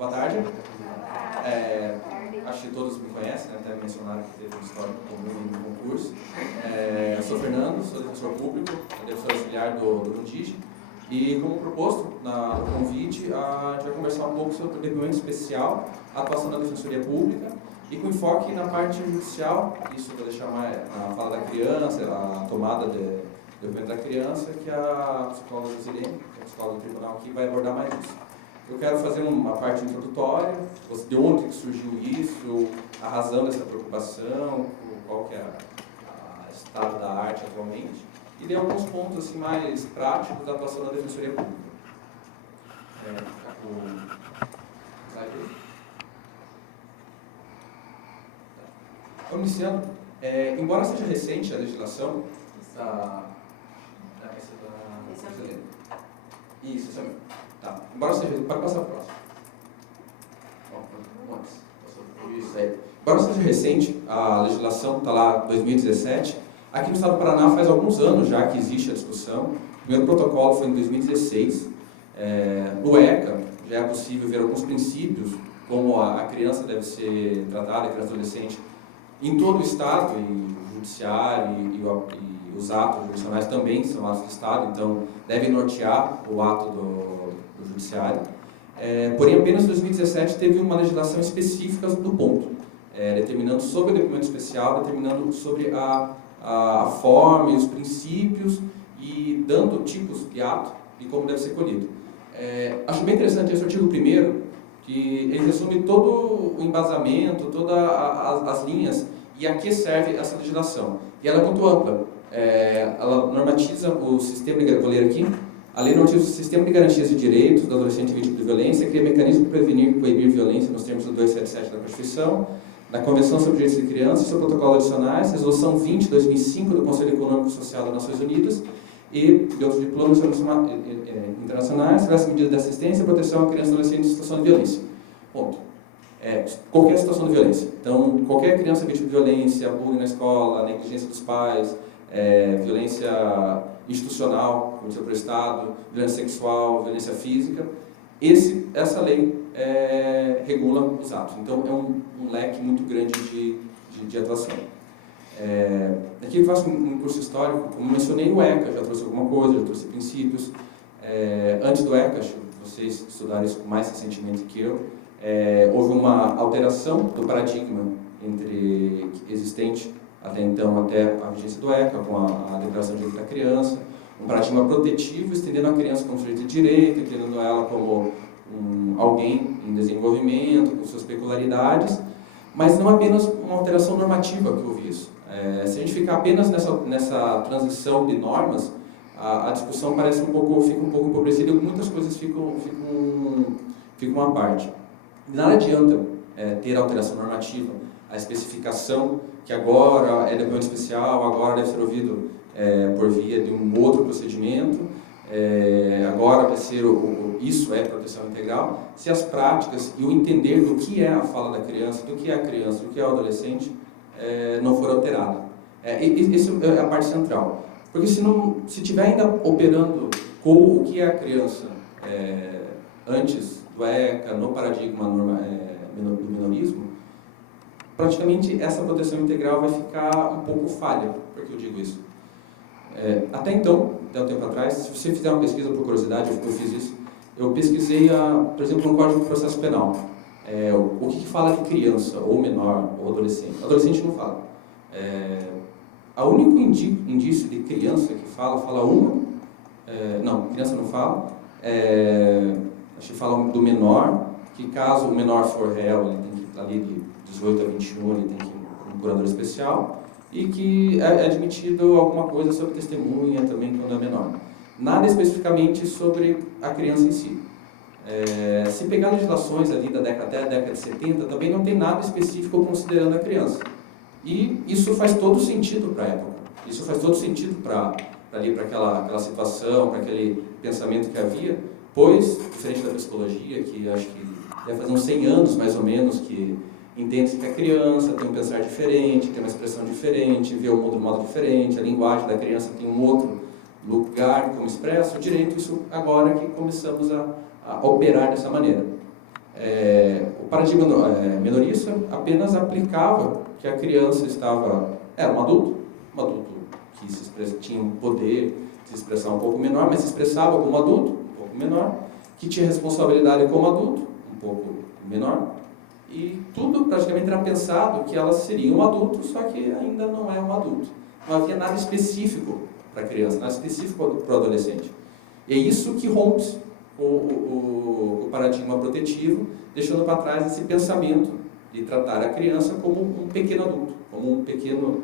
Boa tarde. Acho que todos me conhecem, né? Até mencionaram que teve um histórico comum no concurso. Eu sou Fernando, sou defensor público, defensor auxiliar do Nudigi. E como proposto no convite, a gente vai conversar um pouco sobre o depoimento especial, a atuação da Defensoria Pública, e com enfoque na parte judicial, isso eu vou deixar mais a fala da criança, a tomada de depoimento da criança, que a psicóloga Zirene, que é a psicóloga do tribunal aqui, vai abordar mais isso. Eu quero fazer uma parte introdutória, de onde que surgiu isso, a razão dessa preocupação, qual que é o estado da arte atualmente, e ler alguns pontos assim, mais práticos da atuação da Defensoria Pública. Vamos iniciando. Embora seja recente a legislação, isso mesmo. Tá. Embora seja... Pode passar para o próximo. Isso aí. Embora seja recente, a legislação está lá 2017, aqui no estado do Paraná faz alguns anos já que existe a discussão. O primeiro protocolo foi em 2016. No ECA já é possível ver alguns princípios, como a criança deve ser tratada, a criança e adolescente, em todo o estado, e o judiciário e os atos jurisdicionais também são atos do Estado, então devem nortear o ato do judiciário. Porém, apenas em 2017 teve uma legislação específica do ponto, determinando sobre o depoimento especial, determinando sobre a forma e os princípios e dando tipos de ato e como deve ser colhido. Acho bem interessante esse artigo 1º, que ele resume todo o embasamento, todas as linhas e a que serve essa legislação. E ela é muito ampla. Ela normatiza o sistema de... Vou ler aqui. A lei normatiza o sistema de garantias de direitos do adolescente vítima de violência, cria mecanismo para prevenir e coibir violência nos termos do 277 da Constituição, da Convenção sobre Direitos de Criança e seu protocolo adicionais, Resolução 20 de 2005 do Conselho Econômico e Social das Nações Unidas e de outros diplomas internacionais, estabelece medidas de assistência e proteção à criança e adolescente em situação de violência. Ponto. Qualquer situação de violência. Então, qualquer criança vítima de violência, bullying na escola, negligência dos pais, violência institucional, cometido pelo Estado, violência sexual, violência física, essa lei regula os atos. Então, é um leque muito grande de atuação. Aqui eu faço um curso histórico, como mencionei, o ECA já trouxe alguma coisa, já trouxe princípios. Antes do ECA, acho que vocês estudaram isso mais recentemente que eu, houve uma alteração do paradigma existente até então, até a vigência do ECA, com a Declaração de Direito da Criança, um paradigma protetivo, estendendo a criança como sujeito de direito, entendendo ela como alguém em desenvolvimento, com suas peculiaridades, mas não apenas uma alteração normativa que houve isso. Se a gente ficar apenas nessa transição de normas, a discussão fica um pouco empobrecida e muitas coisas ficam à parte. Nada adianta ter alteração normativa, a especificação que agora é depoimento especial, agora deve ser ouvido por via de um outro procedimento, agora vai ser isso é proteção integral, se as práticas e o entender do que é a fala da criança, do que é a criança, do que é o adolescente, não for alterado. Isso é a parte central. Porque se estiver ainda operando com o que é a criança antes do ECA, no paradigma do minorismo, praticamente essa proteção integral vai ficar um pouco falha. Por que eu digo isso? Até então, até um tempo atrás, se você fizer uma pesquisa por curiosidade, eu fiz isso, eu pesquisei, por exemplo, no Código de Processo Penal. O que fala de criança, ou menor, ou adolescente? Adolescente não fala. O único indício de criança que fala uma... não, criança não fala. Acho que fala do menor, que caso o menor for réu, ele tem que estar ali de 18 a 21, ele tem que ir para um curador especial, e que é admitido alguma coisa sobre testemunha também quando é menor. Nada especificamente sobre a criança em si. Se pegar legislações ali até a década de 70, também não tem nada específico considerando a criança. E isso faz todo sentido para a época. Isso faz todo sentido para aquela situação, para aquele pensamento que havia, pois, diferente da psicologia, que acho que deve fazer uns 100 anos, mais ou menos, que entende-se que a criança tem um pensar diferente, tem uma expressão diferente, vê o mundo de um modo diferente, a linguagem da criança tem um outro lugar como expressa, o direito, isso agora que começamos a operar dessa maneira. paradigma minorista apenas aplicava que a criança era um adulto que tinha um poder de se expressar um pouco menor, mas se expressava como adulto, um pouco menor, que tinha responsabilidade como adulto, um pouco menor, e tudo praticamente era pensado que ela seria um adulto, só que ainda não é um adulto. Não havia nada específico para a criança, nada específico para o adolescente. E é isso que rompe o paradigma protetivo, deixando para trás esse pensamento de tratar a criança como um pequeno adulto, como uma pequena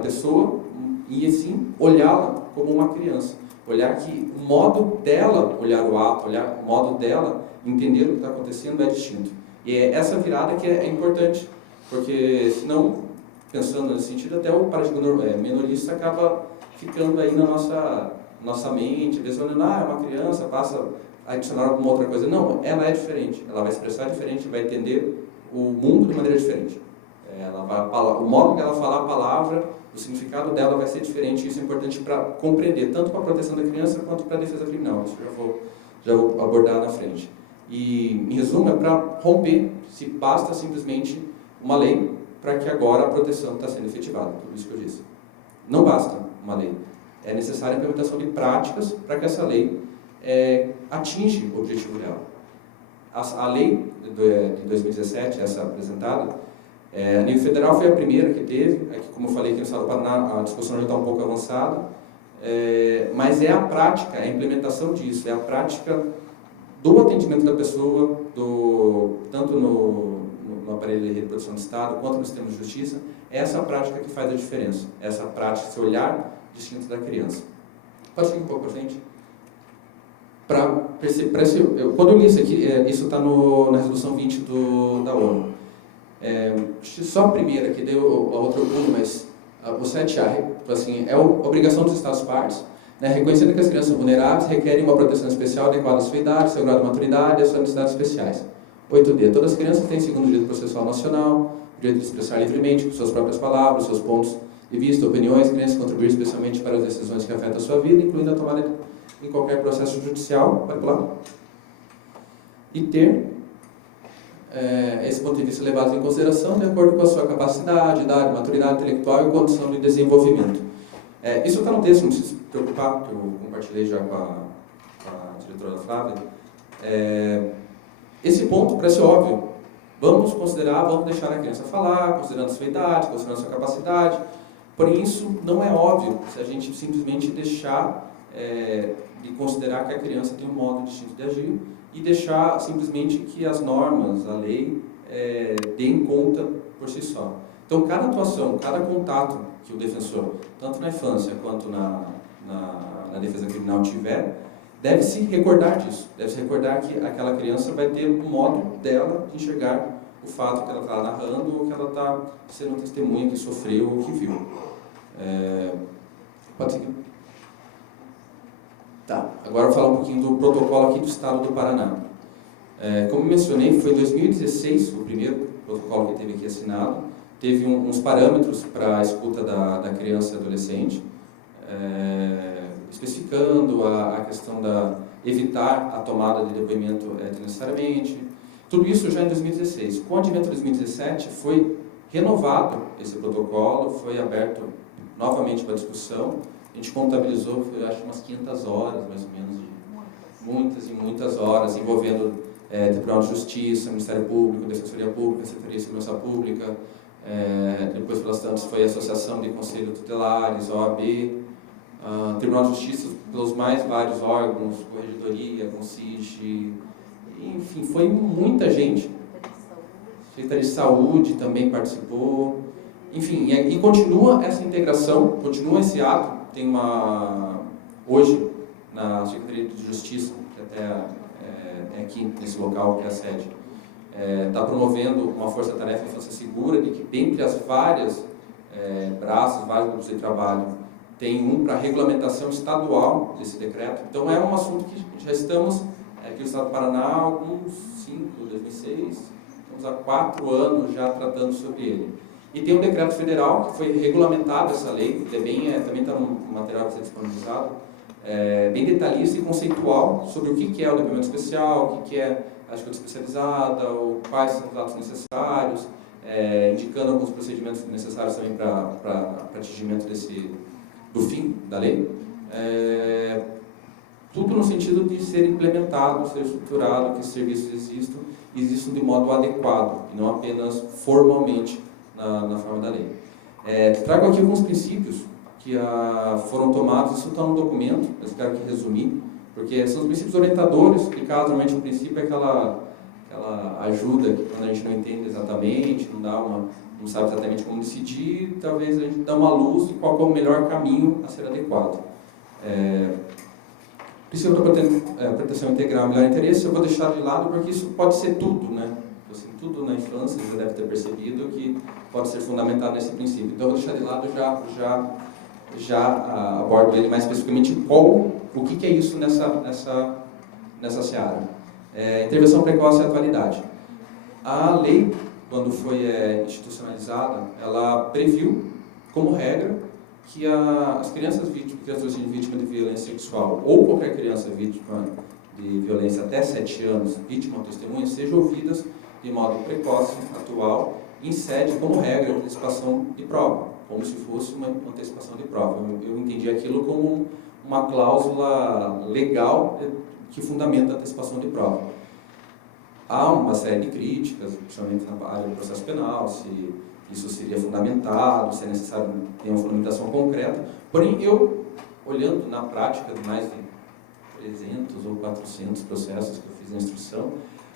pessoa, e assim olhá-la como uma criança. Olhar que o modo dela olhar o ato, o modo dela entender o que está acontecendo é distinto. E é essa virada que é importante, porque senão, pensando nesse sentido, até o paradigma minorista acaba ficando aí na nossa mente, às vezes olhando, é uma criança, passa a adicionar alguma outra coisa. Não, ela é diferente, ela vai expressar diferente, vai entender o mundo de maneira diferente. O modo que ela falar a palavra, o significado dela vai ser diferente, e isso é importante para compreender, tanto para a proteção da criança quanto para a defesa criminal. Isso já vou abordar na frente. E, em resumo, é para romper, se basta simplesmente uma lei para que agora a proteção está sendo efetivada, tudo isso que eu disse. Não basta uma lei. É necessária a implementação de práticas para que essa lei atinja o objetivo dela. A lei de 2017, essa apresentada, a nível federal foi a primeira que teve, como eu falei aqui no estado do Paraná, a discussão já está um pouco avançada, mas é a prática, a implementação disso, é a prática do atendimento da pessoa, tanto no aparelho de reprodução do Estado, quanto no sistema de justiça, é essa prática que faz a diferença, essa prática, esse olhar distinto da criança. Pode seguir um pouco para frente? Quando eu li isso aqui, isso está na resolução 20 da ONU. Só a primeira, que deu a outra pulo, mas o 7A, assim, é a obrigação dos Estados-partes, né, reconhecendo que as crianças vulneráveis requerem uma proteção especial adequada à sua idade, seu grau de maturidade e às suas necessidades especiais. 8D. Todas as crianças têm, segundo o direito processual nacional, o direito de expressar livremente, com suas próprias palavras, seus pontos de vista, opiniões, crenças, contribuir especialmente para as decisões que afetam a sua vida, incluindo a tomada em qualquer processo judicial, vai pular, e ter esse ponto de vista levado em consideração de acordo com a sua capacidade, idade, maturidade intelectual e condição de desenvolvimento. Isso está no texto, não precisa se preocupar, que eu compartilhei já com a diretora Flávia. Esse ponto parece óbvio. Vamos deixar a criança falar, considerando sua idade, considerando sua capacidade. Porém, isso não é óbvio se a gente simplesmente deixar de considerar que a criança tem um modo distinto de agir e deixar simplesmente que as normas, a lei, deem conta por si só. Então, cada atuação, cada contato que o defensor, tanto na infância quanto na defesa criminal tiver, deve se recordar disso, deve se recordar que aquela criança vai ter um modo dela de enxergar o fato que ela está narrando ou que ela está sendo testemunha que sofreu ou que viu. Pode seguir. Tá, agora eu vou falar um pouquinho do protocolo aqui do Estado do Paraná. Como mencionei, foi em 2016 o primeiro protocolo que teve aqui assinado. Teve uns parâmetros para a escuta da criança e adolescente, especificando a questão da evitar a tomada de depoimento desnecessariamente. Tudo isso já em 2016. Com o advento de 2017, foi renovado esse protocolo, foi aberto novamente para discussão. A gente contabilizou, eu acho, umas 500 horas, mais ou menos, muitas e muitas horas, envolvendo Tribunal de Justiça, Ministério Público, Defensoria Pública, Secretaria de Segurança Pública, depois, pelas tantas, foi a Associação de Conselhos Tutelares, OAB, Tribunal de Justiça, pelos mais vários órgãos, Corregedoria, Consige, enfim, foi muita gente. Secretaria de Saúde também participou. Enfim, e continua essa integração, continua esse ato. Tem hoje, na Secretaria de Justiça, que até é aqui nesse local, que é a sede, está promovendo uma força-tarefa Infância Segura, de que dentre as várias braços, vários grupos de trabalho, tem um para regulamentação estadual desse decreto. Então é um assunto que já estamos, aqui no Estado do Paraná, há alguns 2006, estamos há 4 anos já tratando sobre ele. E tem um decreto federal que foi regulamentado essa lei, que também está no material que está disponibilizado, bem detalhista e conceitual sobre o que é o depoimento especial, o que é a escuta especializada, ou quais são os atos necessários, indicando alguns procedimentos necessários também para atingimento do fim da lei. Tudo no sentido de ser implementado, ser estruturado, que os serviços existam de modo adequado, e não apenas formalmente na forma da lei. Trago aqui alguns princípios que foram tomados, isso está no documento, mas quero aqui resumir, porque são os princípios orientadores, que normalmente o princípio é aquela ajuda que quando a gente não entende exatamente, não sabe exatamente como decidir, talvez a gente dá uma luz de qual é o melhor caminho a ser adequado. Princípio da proteção integral, melhor interesse, eu vou deixar de lado porque isso pode ser tudo, né? Assim, tudo na infância, você deve ter percebido que pode ser fundamentado nesse princípio. Então eu vou deixar de lado, já abordo ele mais especificamente o que é isso nessa seara. Intervenção precoce e atualidade. A lei, quando foi institucionalizada, ela previu, como regra, que as crianças vítimas de violência sexual, ou qualquer criança vítima de violência até 7 anos, vítima ou testemunha, sejam ouvidas de modo precoce, atual, em sede, como regra, de antecipação de prova, como se fosse uma antecipação de prova. Eu entendi aquilo como uma cláusula legal que fundamenta a antecipação de prova. Há uma série de críticas, principalmente na área do processo penal, se isso seria fundamentado, se é necessário ter uma fundamentação concreta. Porém, eu, olhando na prática de mais de 300 ou 400 processos que eu fiz na instrução,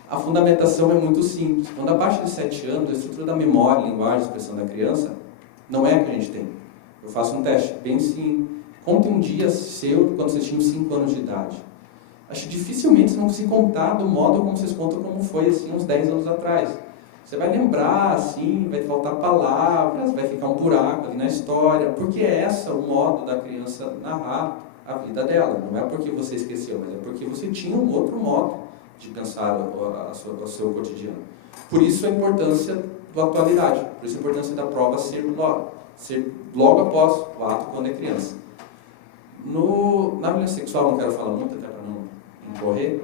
a fundamentação é muito simples. Quando abaixo de 7 anos, a estrutura da memória, linguagem, expressão da criança, não é a que a gente tem. Eu faço um teste, pense em, conte um dia seu quando você tinha 5 anos de idade. Acho que dificilmente vocês vão se contar do modo como vocês contam como foi assim, uns 10 anos atrás. Você vai lembrar, assim, vai faltar palavras, vai ficar um buraco ali na história, porque é o modo da criança narrar a vida dela. Não é porque você esqueceu, mas é porque você tinha um outro modo de pensar o seu cotidiano. Por isso a importância da atualidade, por isso a importância da prova ser logo após o ato quando é criança. Na violência sexual, não quero falar muito, até para não incorrer,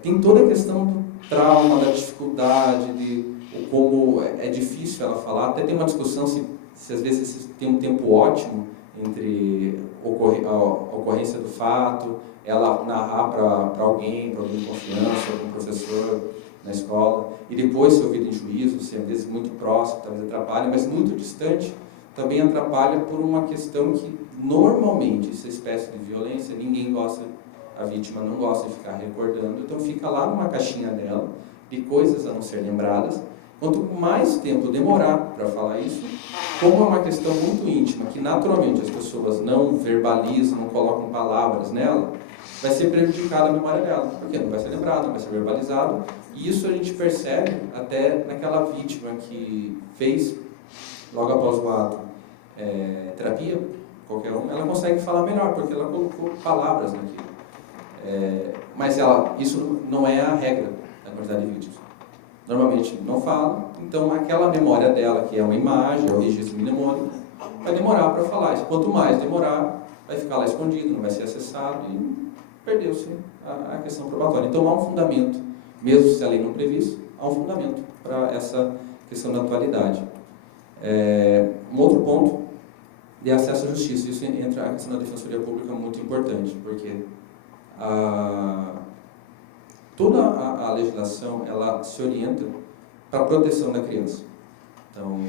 tem toda a questão do trauma, da dificuldade, de como é difícil ela falar. Até tem uma discussão se às vezes tem um tempo ótimo entre a ocorrência do fato, ela narrar para alguém de confiança, para um professor na escola, e depois ser ouvido em juízo, se às vezes muito próximo, talvez atrapalhe, mas muito distante, também atrapalha por uma questão que normalmente essa espécie de violência ninguém gosta. A vítima não gosta de ficar recordando, então fica lá numa caixinha dela, de coisas a não ser lembradas. Quanto mais tempo demorar para falar isso, como é uma questão muito íntima, que naturalmente as pessoas não verbalizam, não colocam palavras nela, vai ser prejudicada a memória dela, porque não vai ser lembrado, não vai ser verbalizado. E isso a gente percebe até naquela vítima que fez, logo após o ato, terapia, qualquer um, ela consegue falar melhor, porque ela colocou palavras naquilo. Mas isso não é a regra da quantidade de vítimas. Normalmente não fala, então aquela memória dela, que é uma imagem, é o registro mnemônico, vai demorar para falar. Quanto mais demorar, vai ficar lá escondido, não vai ser acessado e perdeu-se a questão probatória. Então há um fundamento, mesmo se a lei não previsse, há um fundamento para essa questão da atualidade. Um outro ponto de acesso à justiça, isso entra a questão da defensoria pública muito importante, porque toda a legislação ela se orienta para a proteção da criança. Então,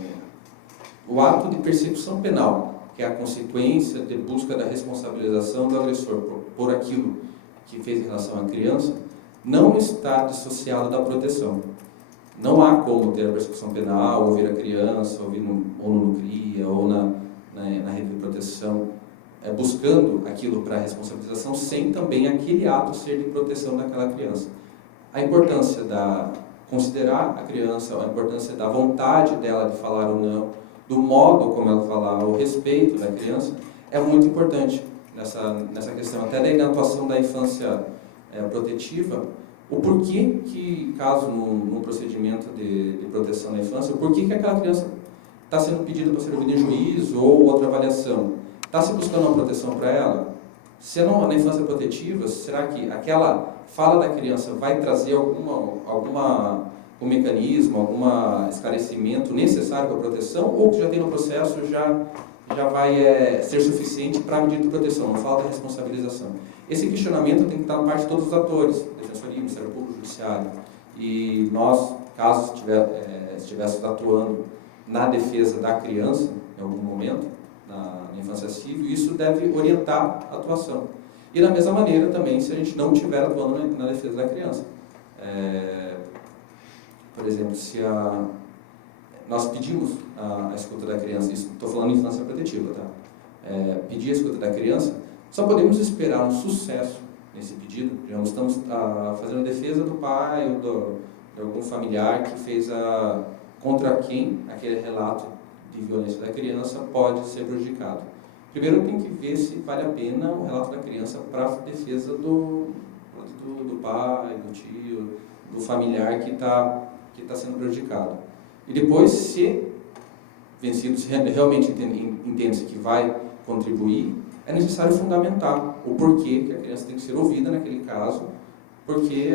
o ato de persecução penal, que é a consequência de busca da responsabilização do agressor por aquilo que fez em relação à criança, não está dissociado da proteção. Não há como ter a persecução penal, ouvir a criança, ouvir ou no CRIA, ou na rede de proteção, buscando aquilo para a responsabilização, sem também aquele ato ser de proteção daquela criança. A importância considerar a criança, a importância da vontade dela de falar ou não, do modo como ela falar, o respeito da criança, é muito importante nessa questão. Até na atuação da infância protetiva, o porquê que, caso num procedimento de proteção da infância, o porquê que aquela criança está sendo pedida para ser ouvida em juízo ou outra avaliação. Está se buscando uma proteção para ela? Se não, na infância protetiva, será que aquela fala da criança vai trazer um mecanismo, algum esclarecimento necessário para a proteção, ou que já tem no processo já vai ser suficiente para a medida de proteção, não falta responsabilização? Esse questionamento tem que estar na parte de todos os atores, Defensoria, Ministério Público, Judiciário, e nós, caso estivéssemos atuando na defesa da criança, em algum momento, na infância civil, isso deve orientar a atuação. E da mesma maneira também, se a gente não estiver atuando na defesa da criança. Por exemplo, se nós pedimos a escuta da criança, estou falando em infância protetiva, tá? Pedir a escuta da criança, só podemos esperar um sucesso nesse pedido. Digamos, estamos fazendo defesa do pai ou de algum familiar que fez contra quem aquele relato de violência da criança pode ser prejudicado. Primeiro tem que ver se vale a pena o relato da criança para a defesa do pai, do tio, do familiar que está sendo prejudicado. E depois, se vencido, se realmente entende-se que vai contribuir, é necessário fundamentar o porquê que a criança tem que ser ouvida naquele caso, porque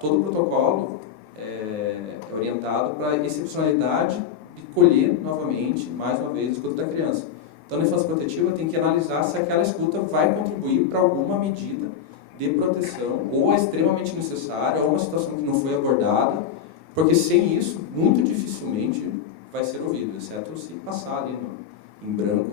todo o protocolo é orientado para a excepcionalidade de colher novamente, mais uma vez, a escuta da criança. Então, na infância protetiva, tem que analisar se aquela escuta vai contribuir para alguma medida de proteção, ou é extremamente necessária, ou uma situação que não foi abordada, porque sem isso, muito dificilmente vai ser ouvido, exceto se passar ali em branco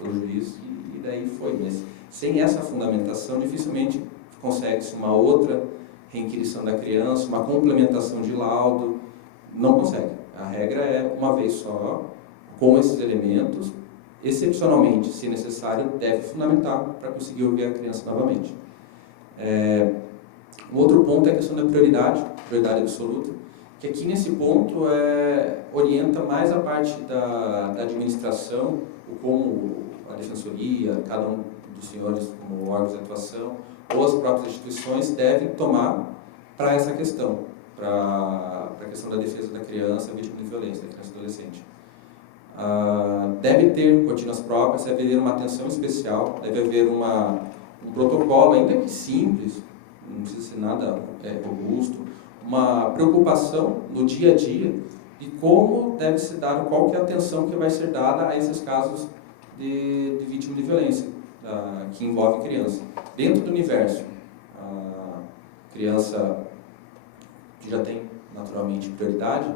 pelo juiz, e daí foi. Mas sem essa fundamentação, dificilmente consegue-se uma outra requisição da criança, uma complementação de laudo, não consegue. A regra é uma vez só, com esses elementos, excepcionalmente, se necessário, deve fundamentar para conseguir ouvir a criança novamente. O outro ponto é a questão da prioridade absoluta, que aqui nesse ponto orienta mais a parte da administração, como a Defensoria, cada um dos senhores como órgãos de atuação, ou as próprias instituições devem tomar para essa questão, para a questão da defesa da criança vítima de violência, da criança e adolescente. Deve ter rotinas próprias, deve haver uma atenção especial, deve haver um protocolo, ainda que simples, não precisa ser nada robusto, uma preocupação no dia a dia de como deve se dar, qual que é a atenção que vai ser dada a esses casos de vítima de violência, que envolve criança. Dentro do universo, a criança que já tem naturalmente prioridade,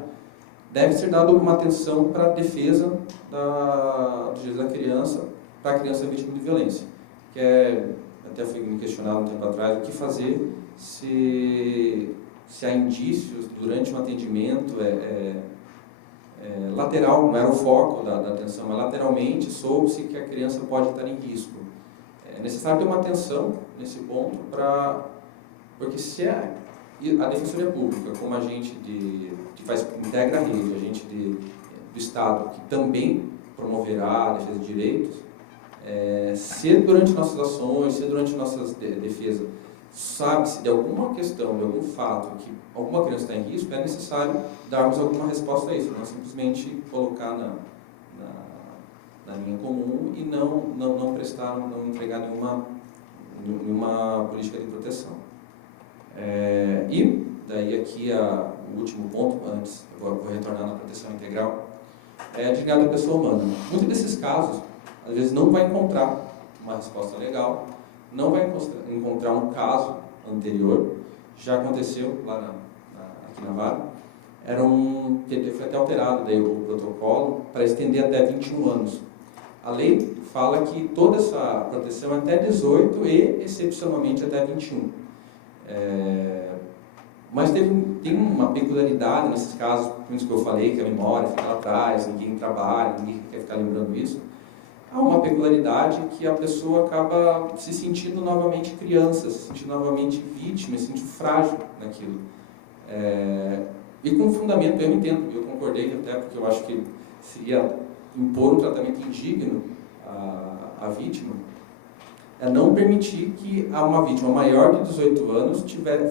deve ser dada uma atenção para a defesa dos direitos da criança, para a criança vítima de violência. Que até fui me questionado um tempo atrás, o que fazer se há indícios durante um atendimento lateral, não era o foco da atenção, mas lateralmente soube-se que a criança pode estar em risco. É necessário ter uma atenção nesse ponto, porque se a Defensoria Pública, como agente que integra a rede, agente do Estado, que também promoverá a defesa de direitos, se durante nossas ações, se durante nossas defesas, sabe-se de alguma questão, de algum fato, que alguma criança está em risco, é necessário darmos alguma resposta a isso, não simplesmente colocar na linha comum e não prestar, não entregar nenhuma política de proteção. E daí aqui o último ponto, antes eu vou retornar na proteção integral, é a dignidade da pessoa humana. Muitos desses casos, às vezes, não vai encontrar uma resposta legal, não vai encontrar um caso anterior, já aconteceu lá aqui na Vara, foi até alterado daí o protocolo para estender até 21 anos. A lei fala que toda essa proteção é até 18 e, excepcionalmente, até 21. Mas tem uma peculiaridade nesses casos, por isso que eu falei, que a memória fica lá atrás, ninguém trabalha, ninguém quer ficar lembrando isso. Há uma peculiaridade que a pessoa acaba se sentindo novamente criança, se sentindo novamente vítima, se sentindo frágil naquilo. E com fundamento, eu entendo, eu concordei até porque eu acho que seria impor um tratamento indigno à vítima, não permitir que uma vítima maior de 18 anos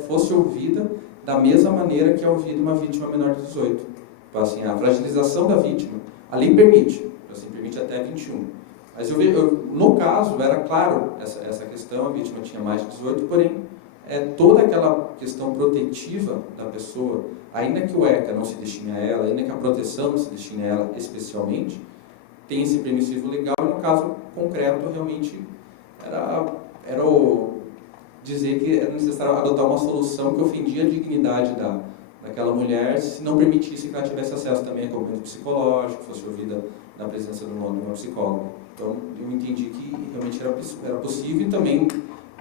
fosse ouvida da mesma maneira que é ouvida uma vítima menor de 18. Então, assim, a fragilização da vítima, a lei permite até 21. Mas no caso, era claro essa questão, a vítima tinha mais de 18, porém, toda aquela questão protetiva da pessoa, ainda que o ECA não se destine a ela, ainda que a proteção não se destine a ela especialmente, tem esse permissivo legal, e no caso concreto, realmente, era dizer que era necessário adotar uma solução que ofendia a dignidade daquela mulher, se não permitisse que ela tivesse acesso também a acompanhamento psicológico, fosse ouvida na presença de uma psicóloga. Então, eu entendi que realmente era possível, e também,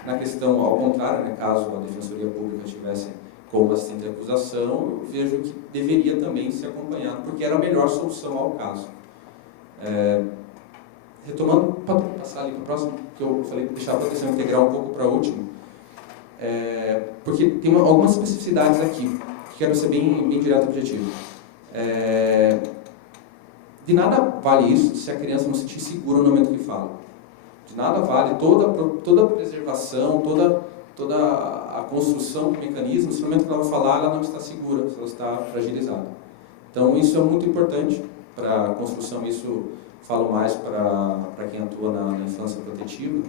na questão, ao contrário, né, caso a Defensoria Pública tivesse como assistente de acusação, eu vejo que deveria também ser acompanhado, porque era a melhor solução ao caso. Retomando, pode passar ali para o próximo, que eu falei deixar a proteção integral um pouco para o último, porque tem algumas especificidades aqui, que quero ser bem direto e objetivo. De nada vale isso se a criança não se sentir segura no momento que fala. De nada vale toda a preservação, toda a construção do mecanismo, se no momento que ela vai falar, ela não está segura, ela está fragilizada. Então, isso é muito importante para a construção, isso falo mais para quem atua na infância protetiva,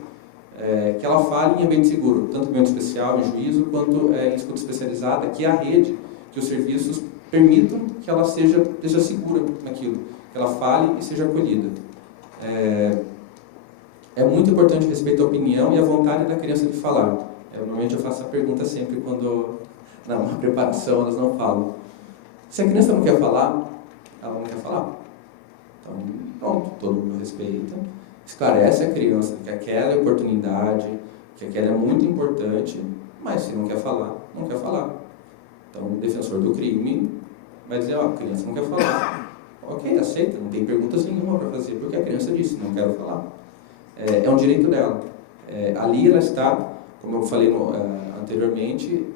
que ela fale em ambiente seguro, tanto em ambiente especial, em juízo, quanto em escuta especializada, que a rede, que os serviços permitam que ela seja segura naquilo, que ela fale e seja acolhida. É muito importante o respeito à opinião e à vontade da criança de falar. Normalmente eu faço essa pergunta sempre quando, numa preparação, elas não falam. Se a criança não quer falar, ela não quer falar. Então, pronto, todo mundo respeita, esclarece a criança que aquela é oportunidade, que aquela é muito importante, mas se não quer falar, não quer falar. Então, o defensor do crime vai dizer, a criança não quer falar. Ok, aceita, não tem perguntas nenhuma para fazer, porque a criança disse, não quero falar. É um direito dela. Ali ela está, como eu falei anteriormente,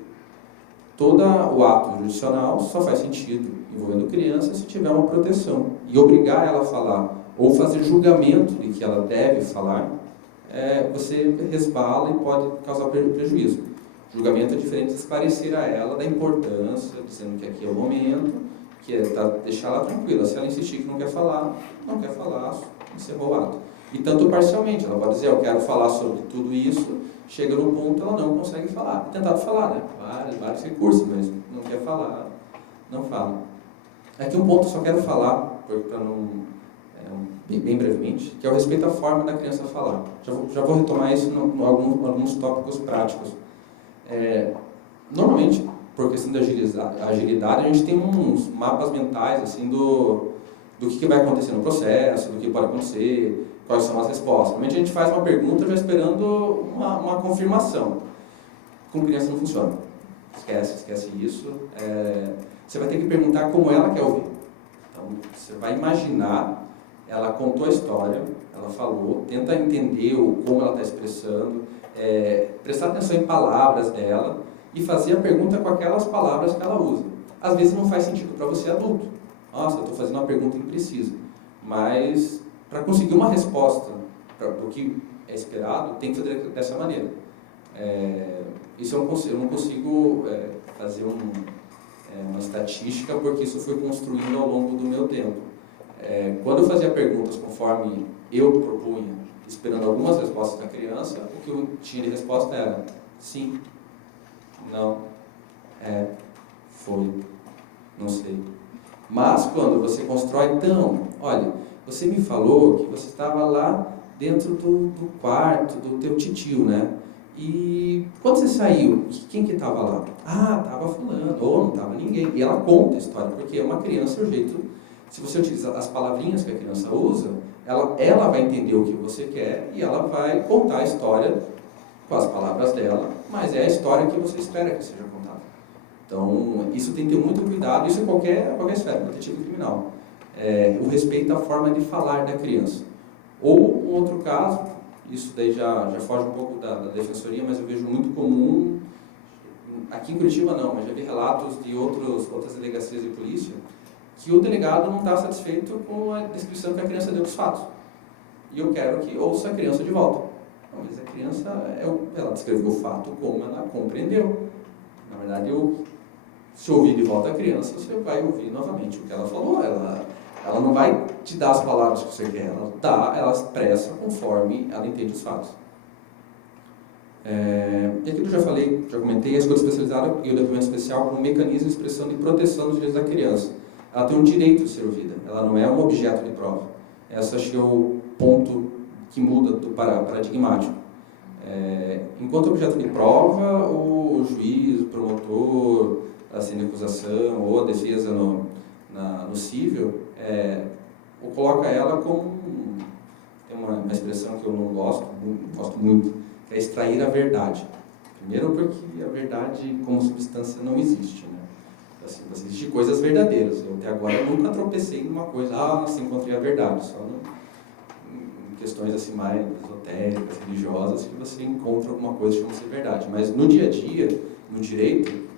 todo o ato jurisdicional só faz sentido envolvendo criança se tiver uma proteção. E obrigar ela a falar, ou fazer julgamento de que ela deve falar, você resbala e pode causar prejuízo. Julgamento é diferente de esclarecer a ela da importância, dizendo que aqui é o momento, que é deixar ela tranquila. Se ela insistir que não quer falar, encerrou o ato. E tanto parcialmente, ela pode dizer, eu quero falar sobre tudo isso, chega no ponto, ela não consegue falar. Tem tentado falar, né? Vários recursos, mas não quer falar, não fala. Aqui um ponto eu só quero falar, para não, bem brevemente, que é o respeito à forma da criança falar. Já vou retomar isso em alguns tópicos práticos. Normalmente, por questão da agilidade, a gente tem uns mapas mentais assim, do que vai acontecer no processo, do que pode acontecer, quais são as respostas. Normalmente a gente faz uma pergunta já esperando uma confirmação. Com criança não funciona. Esquece isso. Você vai ter que perguntar como ela quer ouvir. Então, você vai imaginar, ela contou a história, ela falou, tenta entender como ela está expressando, prestar atenção em palavras dela e fazer a pergunta com aquelas palavras que ela usa. Às vezes não faz sentido para você adulto. Nossa, eu estou fazendo uma pergunta imprecisa. Mas, para conseguir uma resposta do que é esperado, tem que fazer dessa maneira. Isso eu não consigo fazer uma estatística, porque isso foi construído ao longo do meu tempo. Quando eu fazia perguntas conforme eu propunha, esperando algumas respostas da criança, o que eu tinha de resposta era sim, não, foi, não sei. Mas quando você constrói, então, olha, você me falou que você estava lá dentro do quarto do teu titio, né? E quando você saiu, quem que estava lá? Estava fulano, ou não estava ninguém. E ela conta a história, porque é uma criança, o jeito, se você utiliza as palavrinhas que a criança usa, ela vai entender o que você quer e ela vai contar a história com as palavras dela, mas é a história que você espera que seja contada. Então, isso tem que ter muito cuidado, isso em qualquer esfera, protetiva criminal. O respeito à forma de falar da criança. Ou, um outro caso, isso daí já foge um pouco da defensoria, mas eu vejo muito comum, aqui em Curitiba não, mas já vi relatos de outras delegacias de polícia, que o delegado não está satisfeito com a descrição que a criança deu dos fatos. E eu quero que ouça a criança de volta. Não, mas a criança, ela descreveu o fato como ela compreendeu. Na verdade, se ouvir de volta a criança, você vai ouvir novamente o que ela falou. Ela não vai te dar as palavras que você quer, ela expressa conforme ela entende os fatos. E aquilo eu já comentei, a escuta especializada e o depoimento especial como mecanismo de expressão de proteção dos direitos da criança. Ela tem um direito de ser ouvida, ela não é um objeto de prova. Esse acho que é o ponto que muda do paradigmático. Enquanto objeto de prova, o juiz, o promotor, a cena de acusação ou a defesa no cível, coloca ela como, tem uma expressão que eu não gosto muito, que é extrair a verdade. Primeiro porque a verdade como substância não existe, né? Assim, existem coisas verdadeiras. Eu até agora nunca tropecei numa coisa, assim, encontrei a verdade, só em questões assim mais esotéricas, religiosas, que você encontra alguma coisa que chama-se verdade. Mas no dia a dia, no direito,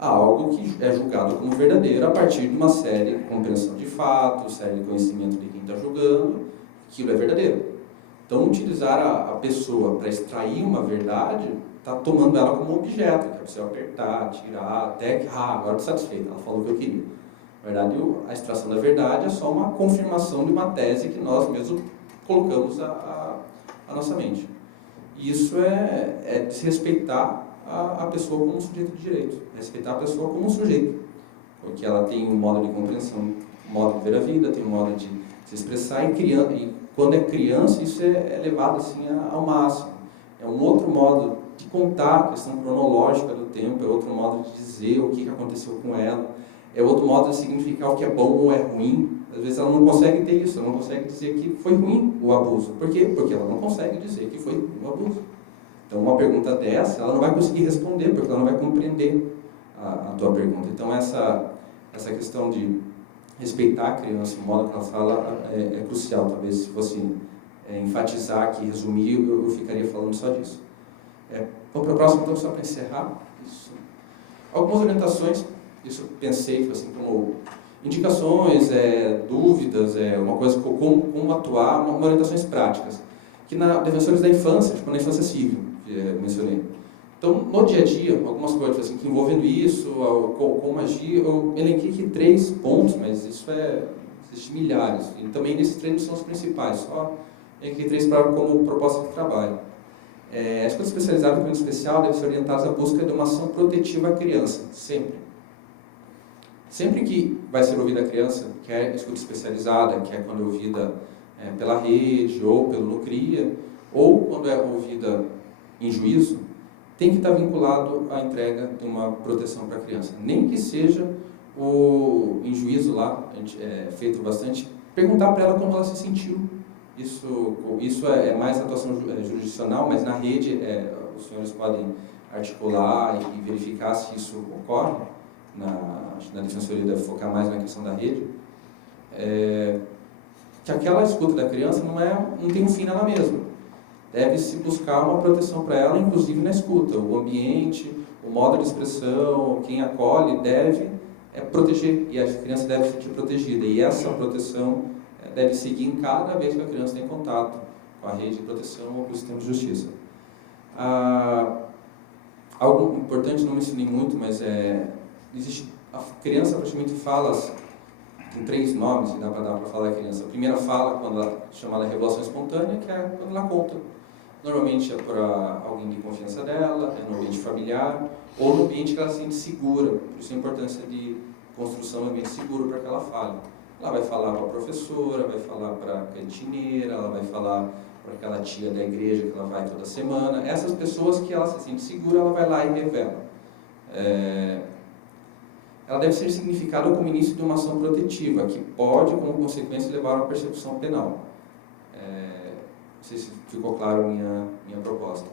há algo que é julgado como verdadeiro a partir de uma série de compreensão de fatos, série de conhecimento de quem está julgando, aquilo é verdadeiro. Então, utilizar a pessoa para extrair uma verdade, está tomando ela como objeto, que é para você apertar, tirar, até que, agora estou satisfeito, ela falou o que eu queria. Na verdade, a extração da verdade é só uma confirmação de uma tese que nós mesmos colocamos à nossa mente. E isso é desrespeitar a pessoa como um sujeito de direito, respeitar a pessoa como um sujeito, porque ela tem um modo de compreensão, um modo de ver a vida, tem um modo de se expressar, e quando é criança isso é levado assim ao máximo. É um outro modo de contar a questão cronológica do tempo, é outro modo de dizer o que aconteceu com ela, é outro modo de significar o que é bom ou é ruim. Às vezes ela não consegue ter isso, ela não consegue dizer que foi ruim o abuso. Por quê? Porque ela não consegue dizer que foi ruim o abuso. Então, uma pergunta dessa, ela não vai conseguir responder, porque ela não vai compreender a tua pergunta. Então, essa questão de respeitar a criança, o modo que ela fala, é crucial. Talvez, se fosse enfatizar aqui, resumir, eu ficaria falando só disso. Vamos para a próxima, então, só para encerrar. Isso. Algumas orientações, isso eu pensei, assim, como indicações, dúvidas, uma coisa como atuar, orientações práticas. Que na Defensores da Infância, tipo na infância civil, que eu mencionei. Então, no dia a dia, algumas coisas assim, que envolvendo isso, como agir, eu elenquei aqui 3 pontos, mas isso existem milhares. E também nesses 3 são os principais, só elenquei 3 como proposta de trabalho. A escuta especializada e o especial deve ser orientada à busca de uma ação protetiva à criança, sempre. Sempre que vai ser ouvida a criança, quer escuta especializada, quer quando é ouvida pela rede ou pelo Nucria, ou quando é ouvida em juízo, tem que estar vinculado à entrega de uma proteção para a criança. Nem que seja em juízo lá, a gente, feito bastante, perguntar para ela como ela se sentiu. Isso é mais atuação jurisdicional, mas na rede os senhores podem articular e verificar se isso ocorre. Na defensoria deve focar mais na questão da rede. Que aquela escuta da criança não tem um fim nela mesma. Deve-se buscar uma proteção para ela, inclusive na escuta. O ambiente, o modo de expressão, quem acolhe deve proteger, e a criança deve se sentir protegida. E essa proteção deve seguir em cada vez que a criança tem contato com a rede de proteção ou com o sistema de justiça. Algo importante, não mencionei muito, mas a criança praticamente fala, tem 3 nomes que dá para falar da criança. A primeira fala, quando ela chamada revelação espontânea, que é quando ela conta. Normalmente é para alguém de confiança dela, no ambiente familiar, ou no ambiente que ela se sente segura. Por isso a importância de construção de um ambiente seguro para que ela fale. Ela vai falar para a professora, vai falar para a cantineira, ela vai falar para aquela tia da igreja que ela vai toda semana. Essas pessoas que ela se sente segura, ela vai lá e revela. Ela deve ser significada como início de uma ação protetiva, que pode, como consequência, levar a uma persecução penal. Não sei se ficou claro a minha proposta.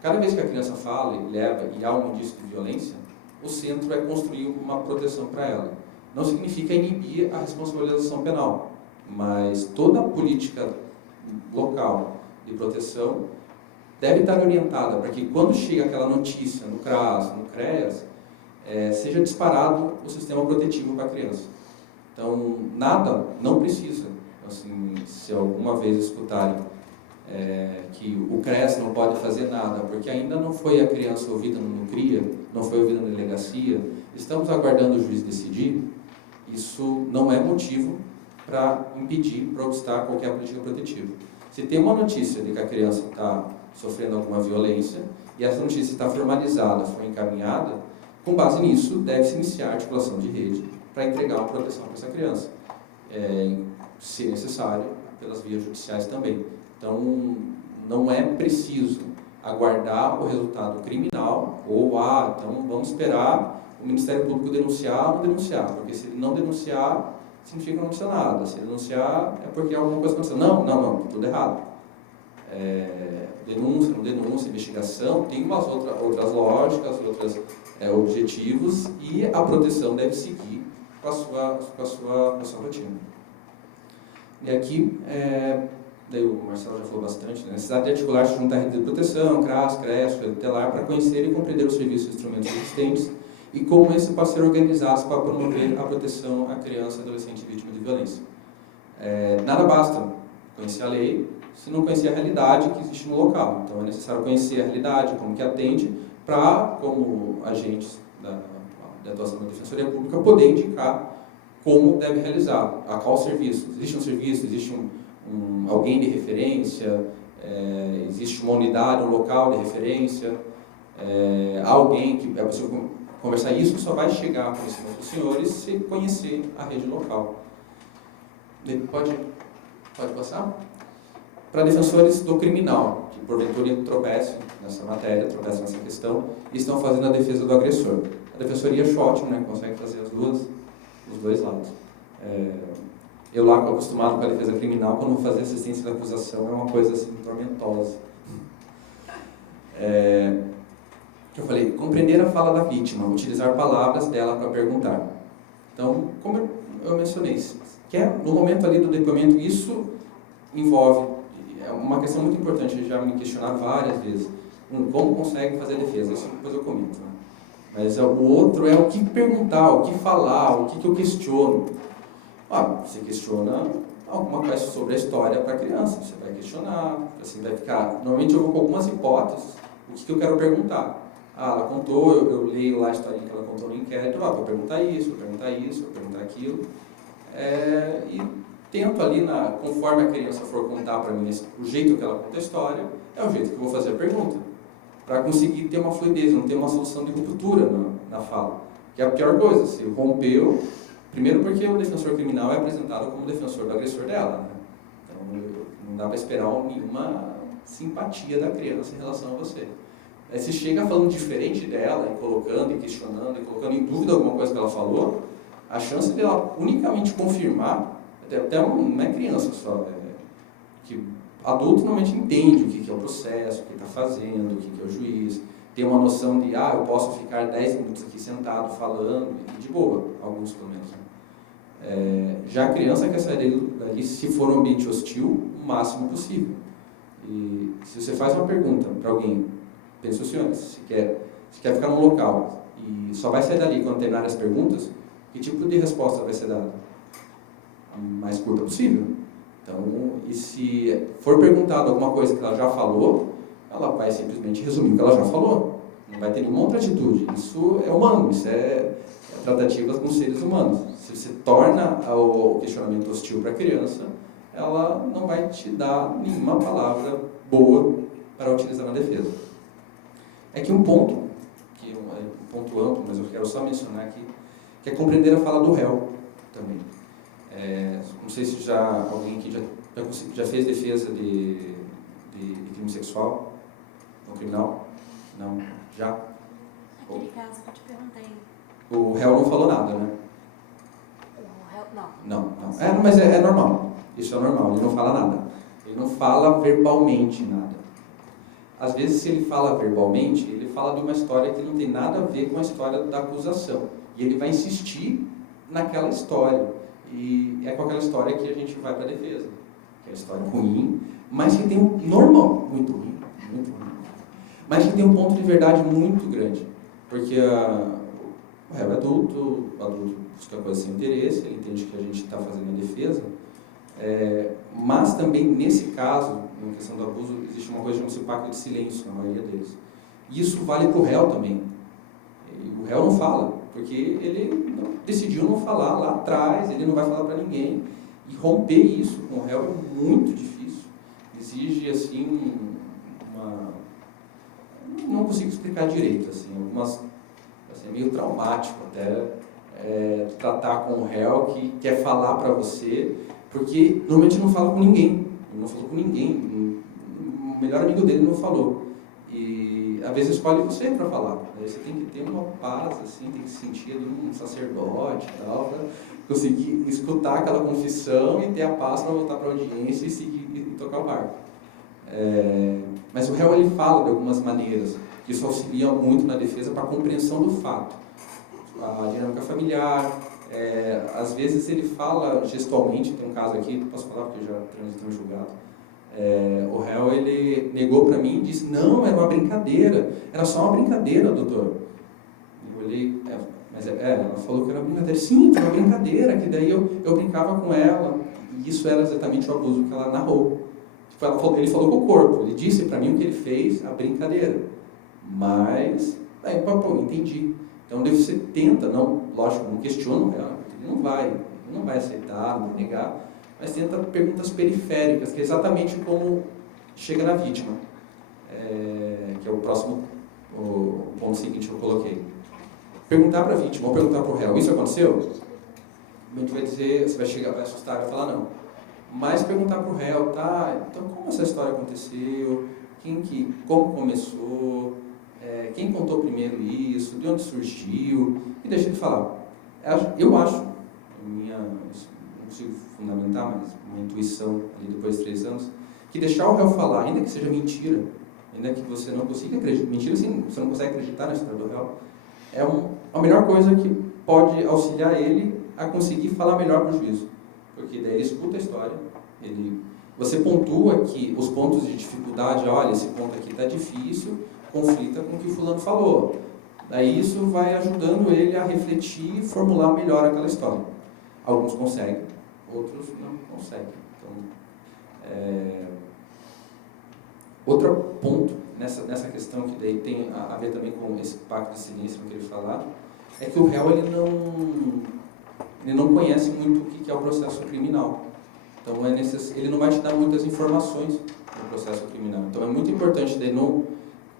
Cada vez que a criança fala e leva e há um indício de violência, o centro é construir uma proteção para ela. Não significa inibir a responsabilização penal, mas toda a política local de proteção deve estar orientada para que, quando chega aquela notícia no CRAS, no CREAS, seja disparado o sistema protetivo para a criança. Então, nada, não precisa. Assim, se alguma vez escutarem que o CREAS não pode fazer nada, porque ainda não foi a criança ouvida no CRIA, não foi ouvida na delegacia, estamos aguardando o juiz decidir, isso não é motivo para impedir, para obstar qualquer política protetiva. Se tem uma notícia de que a criança está sofrendo alguma violência, e essa notícia está formalizada, foi encaminhada, com base nisso, deve-se iniciar a articulação de rede para entregar uma proteção para essa criança. Se necessário, pelas vias judiciais também. Então, não é preciso aguardar o resultado criminal, ou, então vamos esperar o Ministério Público denunciar ou não denunciar, porque se ele não denunciar, significa que não aconteceu nada. Se ele denunciar, é porque alguma coisa aconteceu. Não, tudo errado. Denúncia, não denúncia, investigação, tem umas outras lógicas, outros objetivos, e a proteção deve seguir com a sua rotina. E aqui, daí o Marcelo já falou bastante, né? Necessidade de articular-se junto à rede de proteção, CRAS, CRES, rede tutelar, para conhecer e compreender os serviços e instrumentos existentes e como esses podem ser organizados para promover a proteção à criança e adolescente vítima de violência. Nada basta conhecer a lei se não conhecer a realidade que existe no local. Então é necessário conhecer a realidade, como que atende, para, como agentes da atuação da Defensoria Pública, poder indicar como deve realizar, a qual serviço. Existe um serviço, existe alguém de referência, existe uma unidade, um local de referência, alguém que é possível conversar. Isso só vai chegar ao conhecimento dos senhores se conhecer a rede local. Pode passar? Para defensores do criminal, que porventura tropecem nessa matéria, tropecem nessa questão, e estão fazendo a defesa do agressor. A defensoria é ótima, né? Consegue fazer os dois lados. Eu lá, acostumado com a defesa criminal, quando vou fazer assistência da acusação, é uma coisa assim, tormentosa. Eu falei, compreender a fala da vítima, utilizar palavras dela para perguntar. Então, como eu mencionei, no momento ali do depoimento, isso envolve, é uma questão muito importante, já me questionaram várias vezes, como consegue fazer a defesa, isso depois eu comento, né? Mas o outro é o que perguntar, o que falar, o que eu questiono. Você questiona alguma coisa sobre a história para a criança, você vai questionar, assim vai ficar. Normalmente eu vou com algumas hipóteses, o que eu quero perguntar. Ela contou, eu leio lá a historinha que ela contou no inquérito, vou perguntar isso, vou perguntar aquilo. E tento ali, conforme a criança for contar para mim, o jeito que ela conta a história, é o jeito que eu vou fazer a pergunta, para conseguir ter uma fluidez, não ter uma solução de ruptura na fala. Que é a pior coisa, se rompeu, primeiro porque o defensor criminal é apresentado como defensor do agressor dela, né? Então não dá para esperar nenhuma simpatia da criança em relação a você. Aí você chega falando diferente dela, e colocando, e questionando, e colocando em dúvida alguma coisa que ela falou, a chance dela unicamente confirmar, até não é criança só, que adulto normalmente entende o que é o processo, o que está fazendo, o que é o juiz, tem uma noção de, eu posso ficar 10 minutos aqui sentado falando, e de boa, alguns pelo menos. Já a criança quer sair dali, se for um ambiente hostil, o máximo possível. E se você faz uma pergunta para alguém, pensa o senhor, se quer ficar num local e só vai sair dali quando terminar as perguntas, que tipo de resposta vai ser dada? A mais curta possível. Então, e se for perguntado alguma coisa que ela já falou, ela vai simplesmente resumir o que ela já falou. Não vai ter nenhuma outra atitude. Isso é humano, isso é tratativas com seres humanos. Se você torna o questionamento hostil para a criança, ela não vai te dar nenhuma palavra boa para utilizar na defesa. É que um ponto, que é um ponto amplo, mas eu quero só mencionar aqui, que é compreender a fala do réu também. Não sei se alguém aqui já fez defesa de crime sexual no criminal? Não? Já? Aquele caso que eu te perguntei. O réu não falou nada, né? O réu, Não. Mas é normal. Isso é normal, ele não fala nada. Ele não fala verbalmente nada. Às vezes, se ele fala verbalmente, ele fala de uma história que não tem nada a ver com a história da acusação. E ele vai insistir naquela história. E é com aquela história que a gente vai para a defesa. Que é a história ruim, mas que tem normal, muito ruim, mas que tem um ponto de verdade muito grande. Porque o réu é adulto, o adulto busca coisa sem interesse, ele entende que a gente está fazendo a defesa. Mas também, nesse caso, na questão do abuso, existe uma coisa que chama-se pacto de silêncio na maioria deles. E isso vale para o réu também. E o réu não fala. porque ele decidiu não falar lá atrás, ele não vai falar para ninguém. E romper isso com o réu é muito difícil. Exige, assim, não consigo explicar direito, assim, é meio traumático até tratar com o réu que quer falar para você, porque normalmente não fala com ninguém. Ele não falou com ninguém. O melhor amigo dele não falou. E às vezes escolhe você para falar. Aí você tem que ter uma paz, assim, tem que se sentir um sacerdote e tal, para conseguir escutar aquela confissão e ter a paz para voltar para a audiência e seguir e tocar o barco. Mas o réu ele fala de algumas maneiras que isso auxilia muito na defesa para a compreensão do fato. A dinâmica familiar, às vezes ele fala gestualmente, tem um caso aqui, posso falar porque eu já transitei no julgado. O réu ele negou para mim e disse: não, era uma brincadeira, era só uma brincadeira, doutor. Eu olhei, mas ela falou que era uma brincadeira. Sim, foi uma brincadeira, que daí eu brincava com ela, e isso era exatamente o abuso que ela narrou. Ele falou com o corpo, ele disse para mim o que ele fez, a brincadeira. Mas, entendi. Então você tenta, não, lógico, não questiona ela, ele não vai aceitar, não vai negar, mas tenta perguntas periféricas, que é exatamente como chega na vítima, que é o ponto seguinte que eu coloquei. Perguntar para a vítima, ou perguntar para o réu: isso aconteceu? A gente vai dizer, você vai chegar, vai assustar, vai falar não. Mas perguntar para o réu, tá, então como essa história aconteceu, como começou, quem contou primeiro isso, de onde surgiu, e deixa ele falar. Eu acho, não consigo fundamentar, mas uma intuição ali depois de 3 anos, que deixar o réu falar, ainda que seja mentira, ainda que você não consiga acreditar, mentira assim, você não consegue acreditar na história do réu, é a melhor coisa que pode auxiliar ele a conseguir falar melhor para o juízo. Porque daí ele escuta a história, você pontua que os pontos de dificuldade, olha, esse ponto aqui está difícil, conflita com o que o fulano falou. Daí isso vai ajudando ele a refletir e formular melhor aquela história. Alguns conseguem, outros não conseguem. Então, outro ponto nessa questão que daí tem a ver também com esse pacto de silêncio que eu queria falar, é que o réu ele não conhece muito o que é o processo criminal. Então, ele não vai te dar muitas informações no processo criminal. Então, é muito importante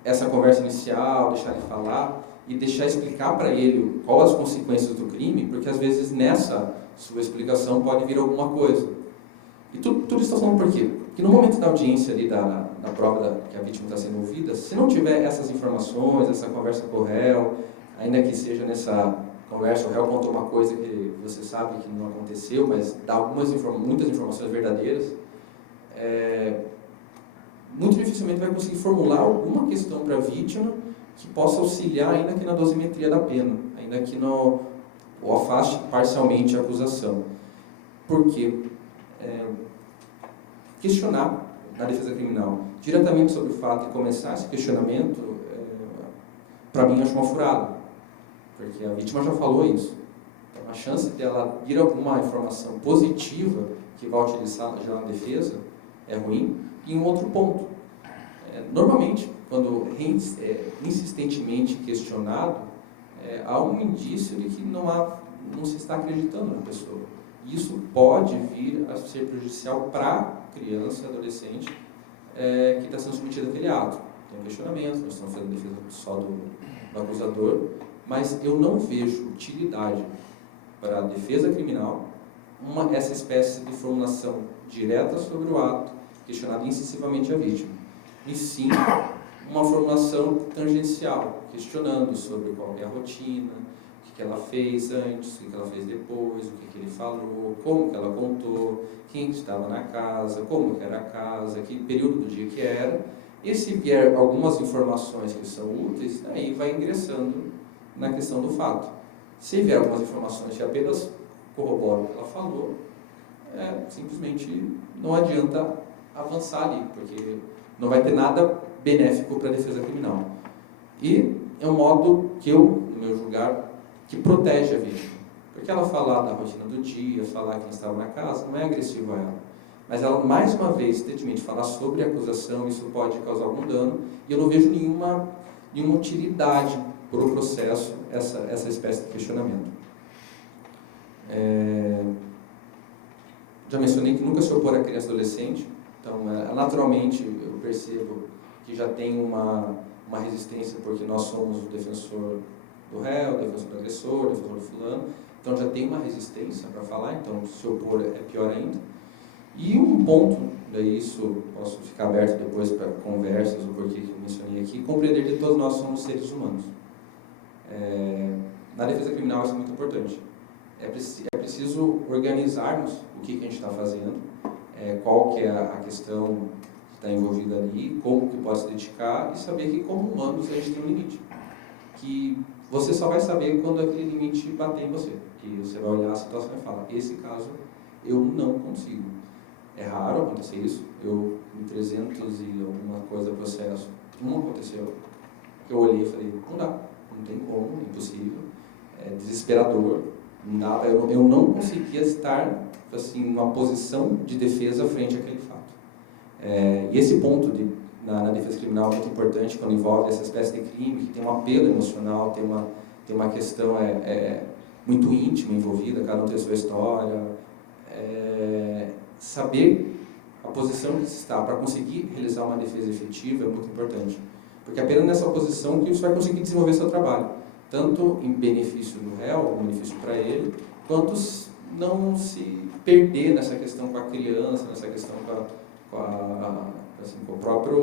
essa conversa inicial, deixar ele falar e deixar explicar para ele quais as consequências do crime, porque às vezes nessa sua explicação pode vir alguma coisa. E tudo isso está falando por quê? Porque no momento da audiência ali, da prova que a vítima está sendo ouvida, se não tiver essas informações, essa conversa com o réu, ainda que seja nessa conversa, o réu contou uma coisa que você sabe que não aconteceu, mas dá muitas informações verdadeiras, muito dificilmente vai conseguir formular alguma questão para a vítima que possa auxiliar ainda que na dosimetria da pena, ainda que ou afaste parcialmente a acusação. Por quê? Questionar na defesa criminal diretamente sobre o fato e começar esse questionamento, para mim, acho uma furada. Porque a vítima já falou isso. Então, a chance dela vir alguma informação positiva que vai utilizar já na defesa é ruim. E um outro ponto. Normalmente, quando insistentemente questionado, há um indício de que não se está acreditando na pessoa. E isso pode vir a ser prejudicial para a criança, adolescente, que está sendo submetida àquele ato. Tem um questionamento, nós estamos fazendo defesa só do acusador, mas eu não vejo utilidade para a defesa criminal essa espécie de formulação direta sobre o ato, questionado incisivamente a vítima. E sim, uma formulação tangencial, questionando sobre qual é a rotina, o que ela fez antes, o que ela fez depois, o que ele falou, como que ela contou, quem estava na casa, como que era a casa, que período do dia que era. E se vier algumas informações que são úteis, aí vai ingressando na questão do fato. Se vier algumas informações que apenas corroboram o que ela falou, simplesmente não adianta avançar ali, porque não vai ter nada benéfico para a defesa criminal. E é um modo que no meu julgar, que protege a vítima. Porque ela falar da rotina do dia, falar quem estava na casa, não é agressivo a ela. Mas ela, mais uma vez, evidentemente, falar sobre a acusação, isso pode causar algum dano, e eu não vejo nenhuma e uma utilidade para o processo, essa espécie de questionamento. Já mencionei que nunca se opor à criança e adolescente, então naturalmente eu percebo que já tem uma resistência porque nós somos o defensor do réu, o defensor do agressor, o defensor do fulano, então já tem uma resistência para falar, então se opor é pior ainda. E um ponto, daí isso posso ficar aberto depois para conversas, o porquê que eu mencionei aqui, compreender que todos nós somos seres humanos. Na defesa criminal isso é muito importante. É preciso organizarmos o que a gente está fazendo, qual que é a questão que está envolvida ali, como que pode se dedicar e saber que como humanos a gente tem um limite. Que você só vai saber quando aquele limite bater em você. Que você vai olhar a situação e falar, esse caso eu não consigo. É raro acontecer isso. Eu, em 300 e alguma coisa processo, não aconteceu. Eu olhei e falei, não dá, não tem como, é impossível, é desesperador. Não dava, eu não conseguia estar assim, numa posição de defesa frente àquele fato. E esse ponto na defesa criminal é muito importante quando envolve essa espécie de crime, que tem um apelo emocional, tem uma questão muito íntima envolvida, cada um tem a sua história. Saber a posição que se está para conseguir realizar uma defesa efetiva é muito importante. Porque é apenas nessa posição que você vai conseguir desenvolver seu trabalho. Tanto em benefício do réu, benefício para ele, quanto não se perder nessa questão com a criança, nessa questão com a própria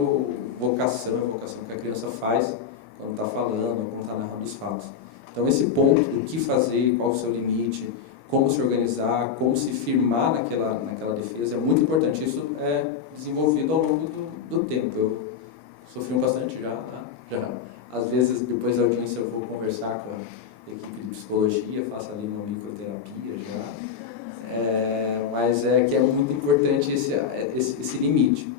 vocação, a vocação que a criança faz quando está falando, quando está narrando os fatos. Então, esse ponto do que fazer, qual o seu limite, como se organizar, como se firmar naquela defesa é muito importante. Isso é desenvolvido ao longo do tempo. Eu sofri bastante já, tá? Já. Às vezes, depois da audiência, eu vou conversar com a equipe de psicologia, faço ali uma microterapia já. Mas que é muito importante esse limite.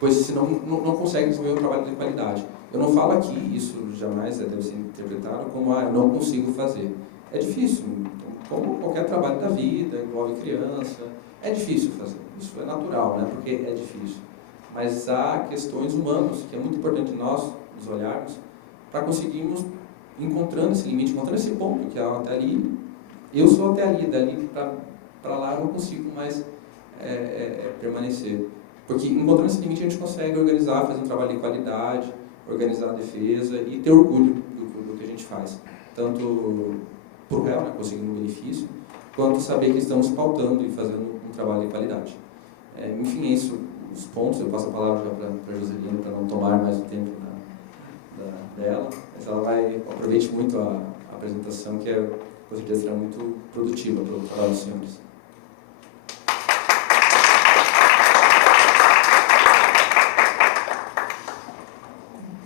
Pois senão não consegue desenvolver um trabalho de qualidade. Eu não falo aqui, isso jamais deve ser interpretado como eu não consigo fazer. É difícil, como qualquer trabalho da vida, envolve criança, é difícil fazer. Isso é natural, né? Porque é difícil. Mas há questões humanas que é muito importante nós nos olharmos para conseguirmos encontrando esse limite, encontrando esse ponto que é até ali, eu sou até ali, dali para lá eu não consigo mais permanecer. Porque encontrando esse limite a gente consegue organizar, fazer um trabalho de qualidade, organizar a defesa e ter orgulho do que a gente faz. Tanto para o réu, né, conseguindo um benefício, quanto saber que estamos pautando e fazendo um trabalho de qualidade. Enfim, é isso. Os pontos, eu passo a palavra para a Joselina para não tomar mais o tempo dela, mas ela aproveite muito a apresentação, que com certeza será muito produtiva para o trabalho dos senhores.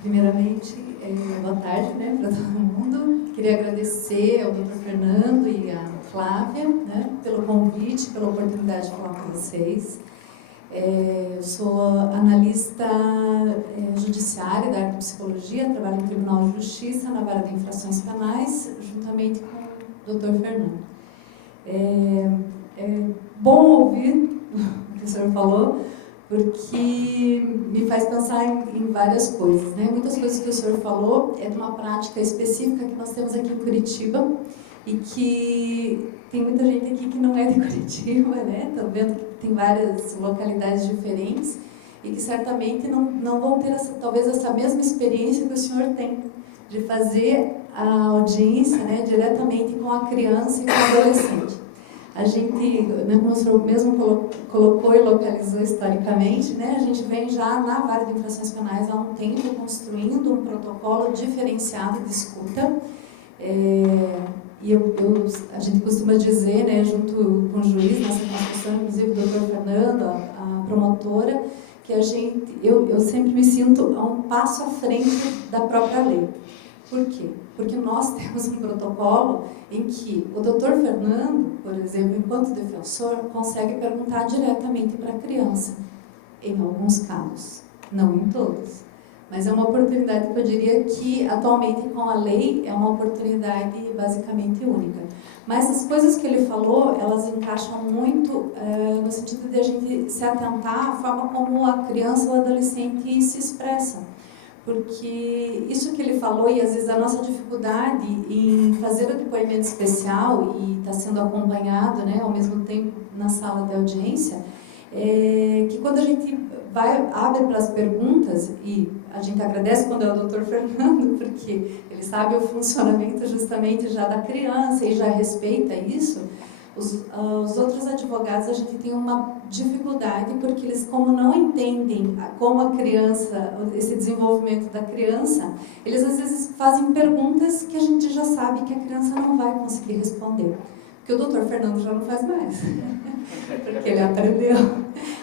Primeiramente, boa tarde, né, para todo mundo. Queria agradecer ao Dr. Fernando e à Flávia, né, pelo convite, pela oportunidade de falar com vocês. Eu sou analista judiciária da área de psicologia, trabalho no Tribunal de Justiça, na vara de infrações penais, juntamente com o Dr. Fernando. É bom ouvir o que o senhor falou, porque me faz pensar em várias coisas, né? Muitas coisas que o senhor falou é de uma prática específica que nós temos aqui em Curitiba e que tem muita gente aqui que não é de Curitiba, né? Estão vendo que tem várias localidades diferentes e que certamente não vão ter talvez essa mesma experiência que o senhor tem de fazer a audiência, né, diretamente com a criança e com o adolescente. A gente, né, como o senhor mesmo colocou e localizou historicamente, né, a gente vem já na vara de infrações penais há um tempo construindo um protocolo diferenciado de escuta. E a gente costuma dizer, né, junto com o juiz, nessa construção, inclusive o doutor Fernando, a promotora, que eu sempre me sinto a um passo à frente da própria lei. Por quê? Porque nós temos um protocolo em que o doutor Fernando, por exemplo, enquanto defensor, consegue perguntar diretamente para a criança, em alguns casos, não em todos. Mas é uma oportunidade que eu diria que, atualmente, com a lei, é uma oportunidade basicamente única. Mas as coisas que ele falou, elas encaixam muito no sentido de a gente se atentar à forma como a criança ou o adolescente se expressa. Porque isso que ele falou, e às vezes a nossa dificuldade em fazer o depoimento especial e estar sendo acompanhado, né, ao mesmo tempo na sala de audiência, é que quando a gente abre para as perguntas, e a gente agradece quando é o Dr. Fernando, porque ele sabe o funcionamento justamente já da criança e já respeita isso. Os outros advogados, a gente tem uma dificuldade, porque eles, como não entendem como a criança, esse desenvolvimento da criança, eles às vezes fazem perguntas que a gente já sabe que a criança não vai conseguir responder. Porque o Dr. Fernando já não faz mais, porque ele aprendeu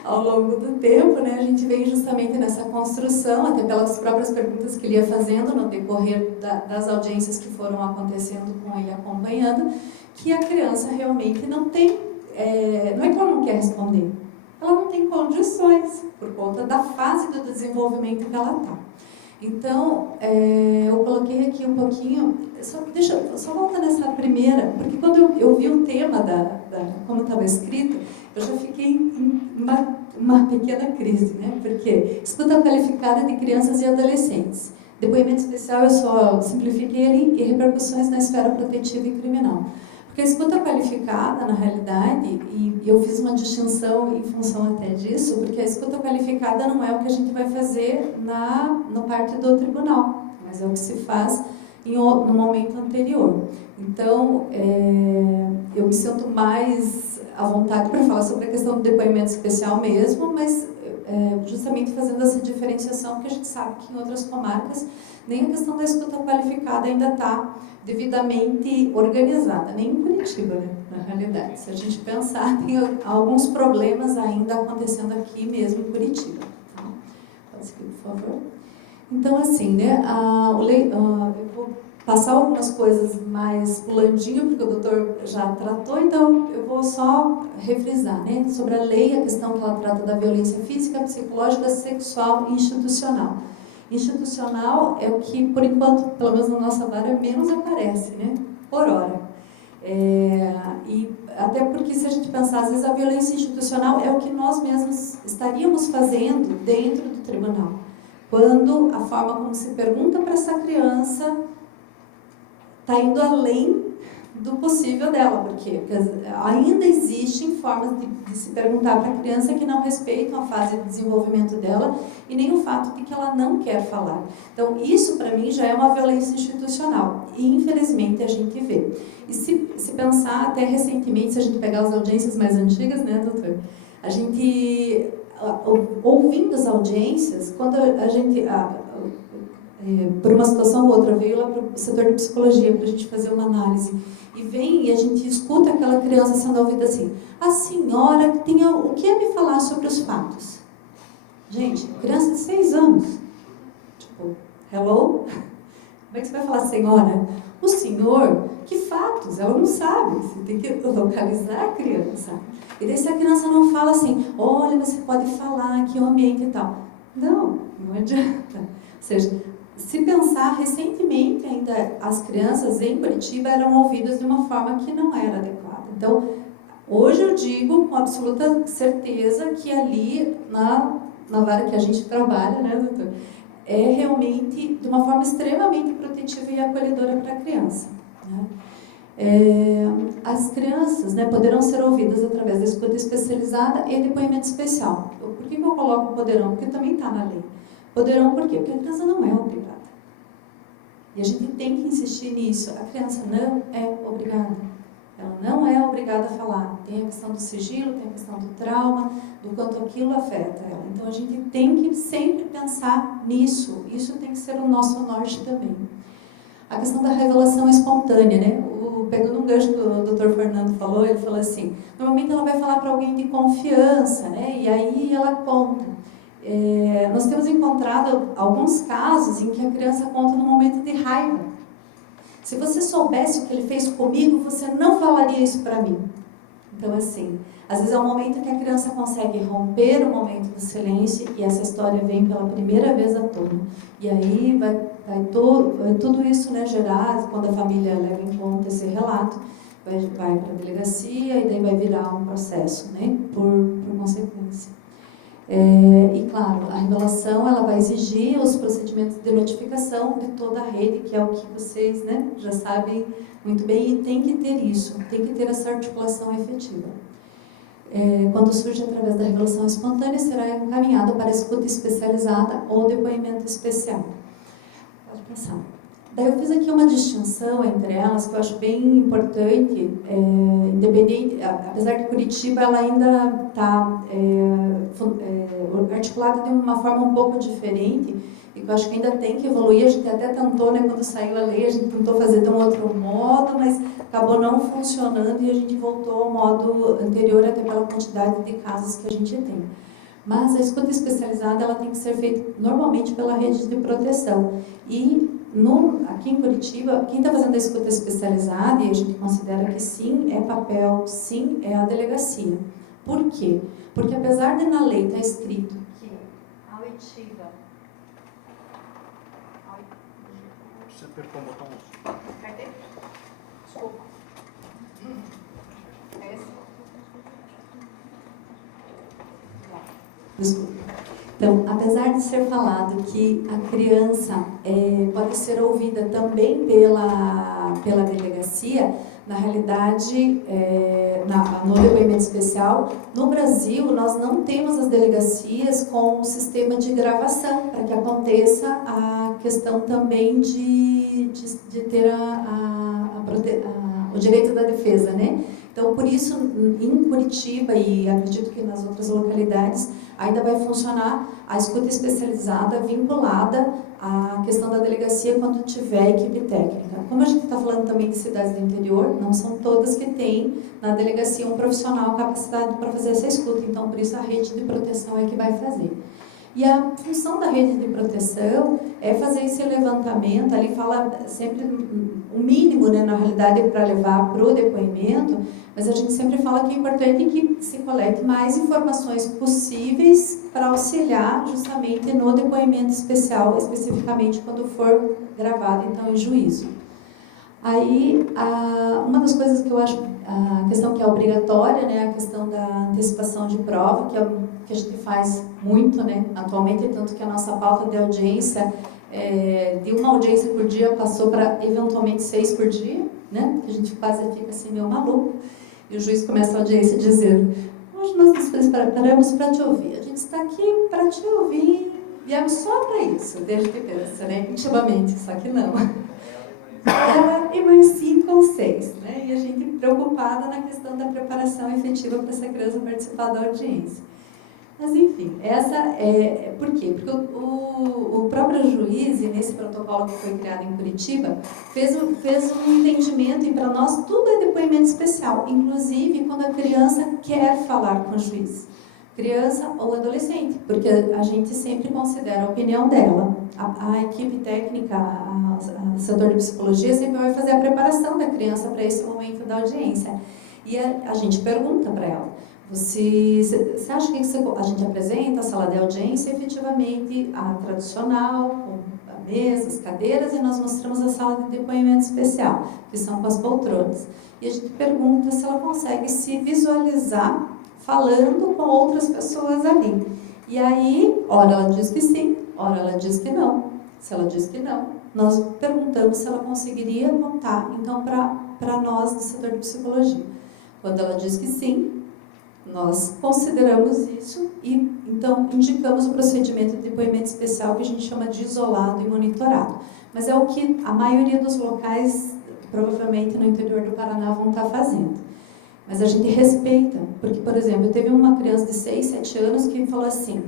ao longo do tempo, né? A gente vem justamente nessa construção, até pelas próprias perguntas que ele ia fazendo no decorrer das audiências que foram acontecendo com ele acompanhando, que a criança realmente não tem, não é que ela não quer responder, ela não tem condições, por conta da fase do desenvolvimento que ela está. Então, eu coloquei aqui um pouquinho, só volta nessa primeira, porque quando eu vi o tema como estava escrito, eu já fiquei em uma pequena crise, né? Porque escuta qualificada de crianças e adolescentes. Depoimento especial eu só simplifiquei ali, e repercussões na esfera protetiva e criminal. Porque a escuta qualificada, na realidade, e eu fiz uma distinção em função até disso, porque a escuta qualificada não é o que a gente vai fazer no parte do tribunal, mas é o que se faz no momento anterior. Então, eu me sinto mais à vontade para falar sobre a questão do depoimento especial mesmo, mas justamente fazendo essa diferenciação, que a gente sabe que em outras comarcas nem a questão da escuta qualificada ainda está devidamente organizada, nem em Curitiba, né, na realidade. Se a gente pensar, tem alguns problemas ainda acontecendo aqui mesmo em Curitiba. Tá? Pode seguir, por favor. Então, assim, né, eu vou passar algumas coisas mais pulandinho, porque o doutor já tratou, então eu vou só refrisar, né, sobre a lei, a questão que ela trata da violência física, psicológica, sexual e institucional. Institucional é o que, por enquanto, pelo menos na nossa vara, menos aparece, né? Por hora. E até porque, se a gente pensar, às vezes a violência institucional é o que nós mesmos estaríamos fazendo dentro do tribunal. Quando a forma como se pergunta para essa criança está indo além do possível dela. Por quê? Porque ainda existem formas de se perguntar para a criança que não respeitam a fase de desenvolvimento dela e nem o fato de que ela não quer falar. Então, isso para mim já é uma violência institucional. E, infelizmente, a gente vê. E se pensar, até recentemente, se a gente pegar as audiências mais antigas, né, doutor? A gente, ouvindo as audiências, quando a gente... por uma situação ou outra, veio lá para o setor de psicologia para a gente fazer uma análise. E vem e a gente escuta aquela criança sendo ouvida assim: a senhora tem o que é me falar sobre os fatos? Gente, criança de 6 anos. Tipo, hello? Como é que você vai falar senhora? O senhor, que fatos? Ela não sabe. Você tem que localizar a criança. E daí se a criança não fala assim: olha, você pode falar, que ambiente e tal. Não adianta. Ou seja, se pensar, recentemente ainda as crianças em Curitiba eram ouvidas de uma forma que não era adequada. Então, hoje eu digo com absoluta certeza que ali, na vara que a gente trabalha, né, doutor, é realmente de uma forma extremamente protetiva e acolhedora para a criança. Né? As crianças, né, poderão ser ouvidas através da escuta especializada e depoimento especial. Por que eu coloco poderão? Porque também está na lei. Poderão por quê? Porque a criança não é obrigada. E a gente tem que insistir nisso. A criança não é obrigada. Ela não é obrigada a falar. Tem a questão do sigilo, tem a questão do trauma, do quanto aquilo afeta ela. Então a gente tem que sempre pensar nisso. Isso tem que ser o nosso norte também. A questão da revelação espontânea, né? Pegando um gancho que o Dr. Fernando falou, ele falou assim: normalmente ela vai falar para alguém de confiança, né? E aí ela conta. Nós temos encontrado alguns casos em que a criança conta num momento de raiva. Se você soubesse o que ele fez comigo, você não falaria isso para mim. Então, assim, às vezes é um momento que a criança consegue romper o momento do silêncio e essa história vem pela primeira vez à tona. E aí vai tudo isso, né, gerar, quando a família leva em conta esse relato, vai para a delegacia e daí vai virar um processo, né, por consequência. E claro, a revelação ela vai exigir os procedimentos de notificação de toda a rede, que é o que vocês, né, já sabem muito bem, e tem que ter isso, tem que ter essa articulação efetiva. Quando surge através da revelação espontânea, será encaminhado para escuta especializada ou depoimento especial. Pode passar. Daí eu fiz aqui uma distinção entre elas, que eu acho bem importante, independente, apesar que Curitiba ela ainda está articulada de uma forma um pouco diferente, e que eu acho que ainda tem que evoluir. A gente até tentou, né, quando saiu a lei, a gente tentou fazer de um outro modo, mas acabou não funcionando e a gente voltou ao modo anterior, até pela quantidade de casos que a gente tem. Mas a escuta especializada ela tem que ser feita normalmente pela rede de proteção. E aqui em Curitiba, quem está fazendo a escuta especializada, e a gente considera que sim, é papel, sim, é a delegacia. Por quê? Porque apesar de na lei estar escrito que a oitiva... Você apertou o botão? Apertei? Desculpa. Desculpa. Então, apesar de ser falado que a criança pode ser ouvida também pela delegacia, na realidade, no depoimento especial, no Brasil, nós não temos as delegacias com um sistema de gravação, para que aconteça a questão também de ter o direito da defesa, né? Então, por isso, em Curitiba e acredito que nas outras localidades, ainda vai funcionar a escuta especializada vinculada à questão da delegacia quando tiver equipe técnica. Como a gente está falando também de cidades do interior, não são todas que têm na delegacia um profissional capacitado para fazer essa escuta, então por isso a rede de proteção é que vai fazer. E a função da rede de proteção é fazer esse levantamento, ali fala sempre o mínimo, né, na realidade, para levar para o depoimento, mas a gente sempre fala que é importante que se colete mais informações possíveis para auxiliar justamente no depoimento especial, especificamente quando for gravado, então, em juízo. Aí, uma das coisas que eu acho, a questão que é obrigatória, né, a questão da antecipação de prova, que é o que a gente faz muito, né, atualmente, tanto que a nossa pauta de audiência, de uma audiência por dia, passou para, eventualmente, 6 por dia, né, que a gente quase fica assim, meio maluco, e o juiz começa a audiência dizendo: hoje nós nos preparamos para te ouvir, a gente está aqui para te ouvir, viemos só para isso, desde que pensa, né, intimamente, só que não. Ela e mais 5 ou 6, né? E a gente preocupada na questão da preparação efetiva para essa criança participar da audiência. Mas, enfim, por quê? Porque o próprio juiz, nesse protocolo que foi criado em Curitiba, fez um entendimento, e para nós tudo é depoimento especial, inclusive quando a criança quer falar com o juiz. Criança ou adolescente, porque a gente sempre considera a opinião dela. A equipe técnica, o setor de psicologia sempre vai fazer a preparação da criança para esse momento da audiência. E a gente pergunta para ela: você acha que a gente apresenta a sala de audiência efetivamente a tradicional, com a mesa, as cadeiras, e nós mostramos a sala de depoimento especial, que são com as poltronas. E a gente pergunta se ela consegue se visualizar falando com outras pessoas ali. E aí, ora ela diz que sim, ora ela diz que não. Se ela diz que não, nós perguntamos se ela conseguiria contar, então, para nós do setor de psicologia. Quando ela diz que sim, nós consideramos isso e, então, indicamos o procedimento de depoimento especial, que a gente chama de isolado e monitorado. Mas é o que a maioria dos locais, provavelmente no interior do Paraná, vão estar fazendo. Mas a gente respeita, porque, por exemplo, teve uma criança de 6, 7 anos que falou assim: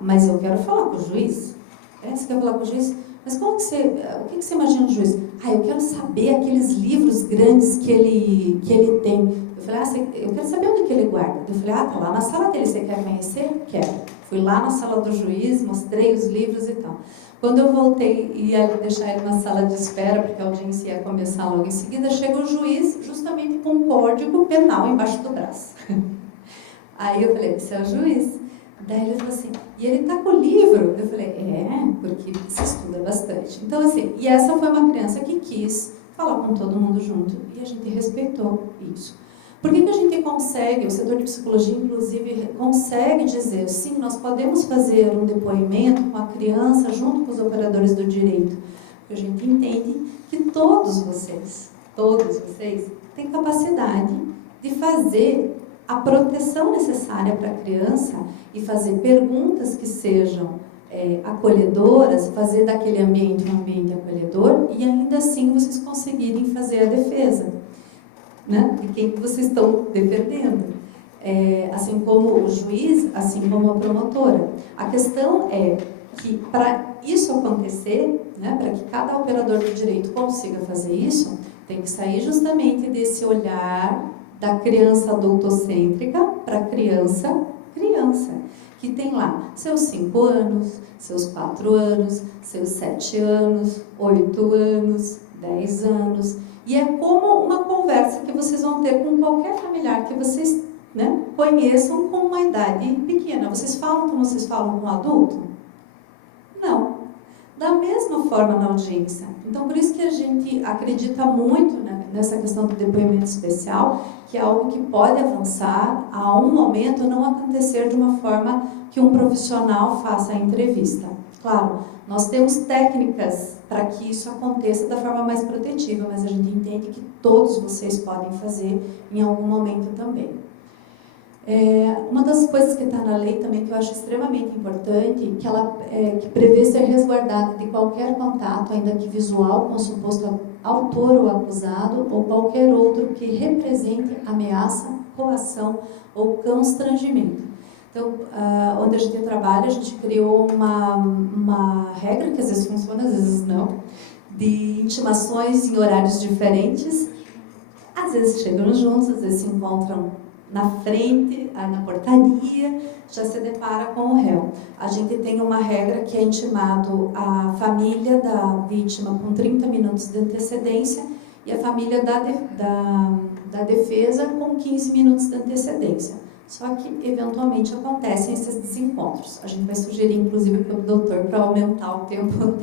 mas eu quero falar com o juiz. Você quer falar com o juiz? Mas o que você imagina do juiz? Eu quero saber aqueles livros grandes que ele tem. Eu falei: eu quero saber onde que ele guarda. Eu falei: tá lá na sala dele, você quer conhecer? Quero. Fui lá na sala do juiz, mostrei os livros e tal. Quando eu voltei e ia deixar ele na sala de espera, porque a audiência ia começar logo em seguida, chega o juiz justamente com um código penal embaixo do braço. Aí eu falei, você é o juiz? Daí ele falou assim, e ele tá com o livro? Eu falei, porque se estuda bastante. Então assim, e essa foi uma criança que quis falar com todo mundo junto, e a gente respeitou isso. Por que a gente consegue, o setor de psicologia, inclusive, consegue dizer, sim, nós podemos fazer um depoimento com a criança junto com os operadores do direito? Porque a gente entende que todos vocês têm capacidade de fazer a proteção necessária para a criança e fazer perguntas que sejam acolhedoras, fazer daquele ambiente um ambiente acolhedor e ainda assim vocês conseguirem fazer a defesa, né, de quem vocês estão defendendo. Assim como o juiz, assim como a promotora. A questão é que para isso acontecer, né, para que cada operador do direito consiga fazer isso, tem que sair justamente desse olhar da criança adultocêntrica para a criança, que tem lá seus 5 anos, seus 4 anos, seus 7 anos, 8 anos, 10 anos. E é como uma conversa que vocês vão ter com qualquer familiar que vocês, né, conheçam com uma idade pequena. Vocês falam como vocês falam com um adulto? Não. Da mesma forma na audiência. Então, por isso que a gente acredita muito, né, nessa questão do depoimento especial, que é algo que pode avançar a um momento, não acontecer de uma forma que um profissional faça a entrevista. Claro, nós temos técnicas para que isso aconteça da forma mais protetiva, mas a gente entende que todos vocês podem fazer em algum momento também. Uma das coisas que está na lei também que eu acho extremamente importante, que ela que prevê ser resguardada de qualquer contato, ainda que visual, com o suposto autor ou acusado, ou qualquer outro que represente ameaça, coação ou constrangimento. Então, onde a gente trabalha, a gente criou uma regra, que às vezes funciona, às vezes não, de intimações em horários diferentes. Às vezes chegam juntos, às vezes se encontram na frente, na portaria, já se depara com o réu. A gente tem uma regra que é intimado a família da vítima com 30 minutos de antecedência e a família da defesa com 15 minutos de antecedência. Só que, eventualmente, acontecem esses desencontros. A gente vai sugerir, inclusive, para o doutor, para aumentar o tempo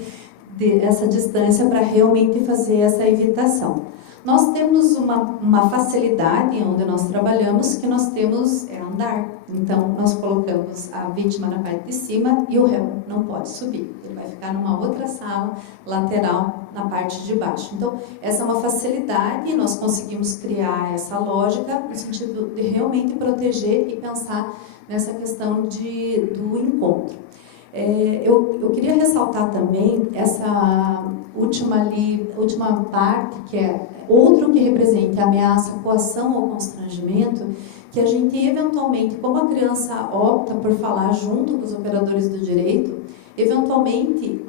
dessa distância para realmente fazer essa evitação. Nós temos uma facilidade onde nós trabalhamos, que nós temos andar. Então, nós colocamos a vítima na parte de cima e o réu não pode subir. Ele vai ficar numa outra sala lateral na parte de baixo. Então, essa é uma facilidade e nós conseguimos criar essa lógica no sentido de realmente proteger e pensar nessa questão do encontro. Eu queria ressaltar também essa última parte, que é outro que representa ameaça, coação ou constrangimento, que a gente eventualmente, como a criança opta por falar junto com os operadores do direito, eventualmente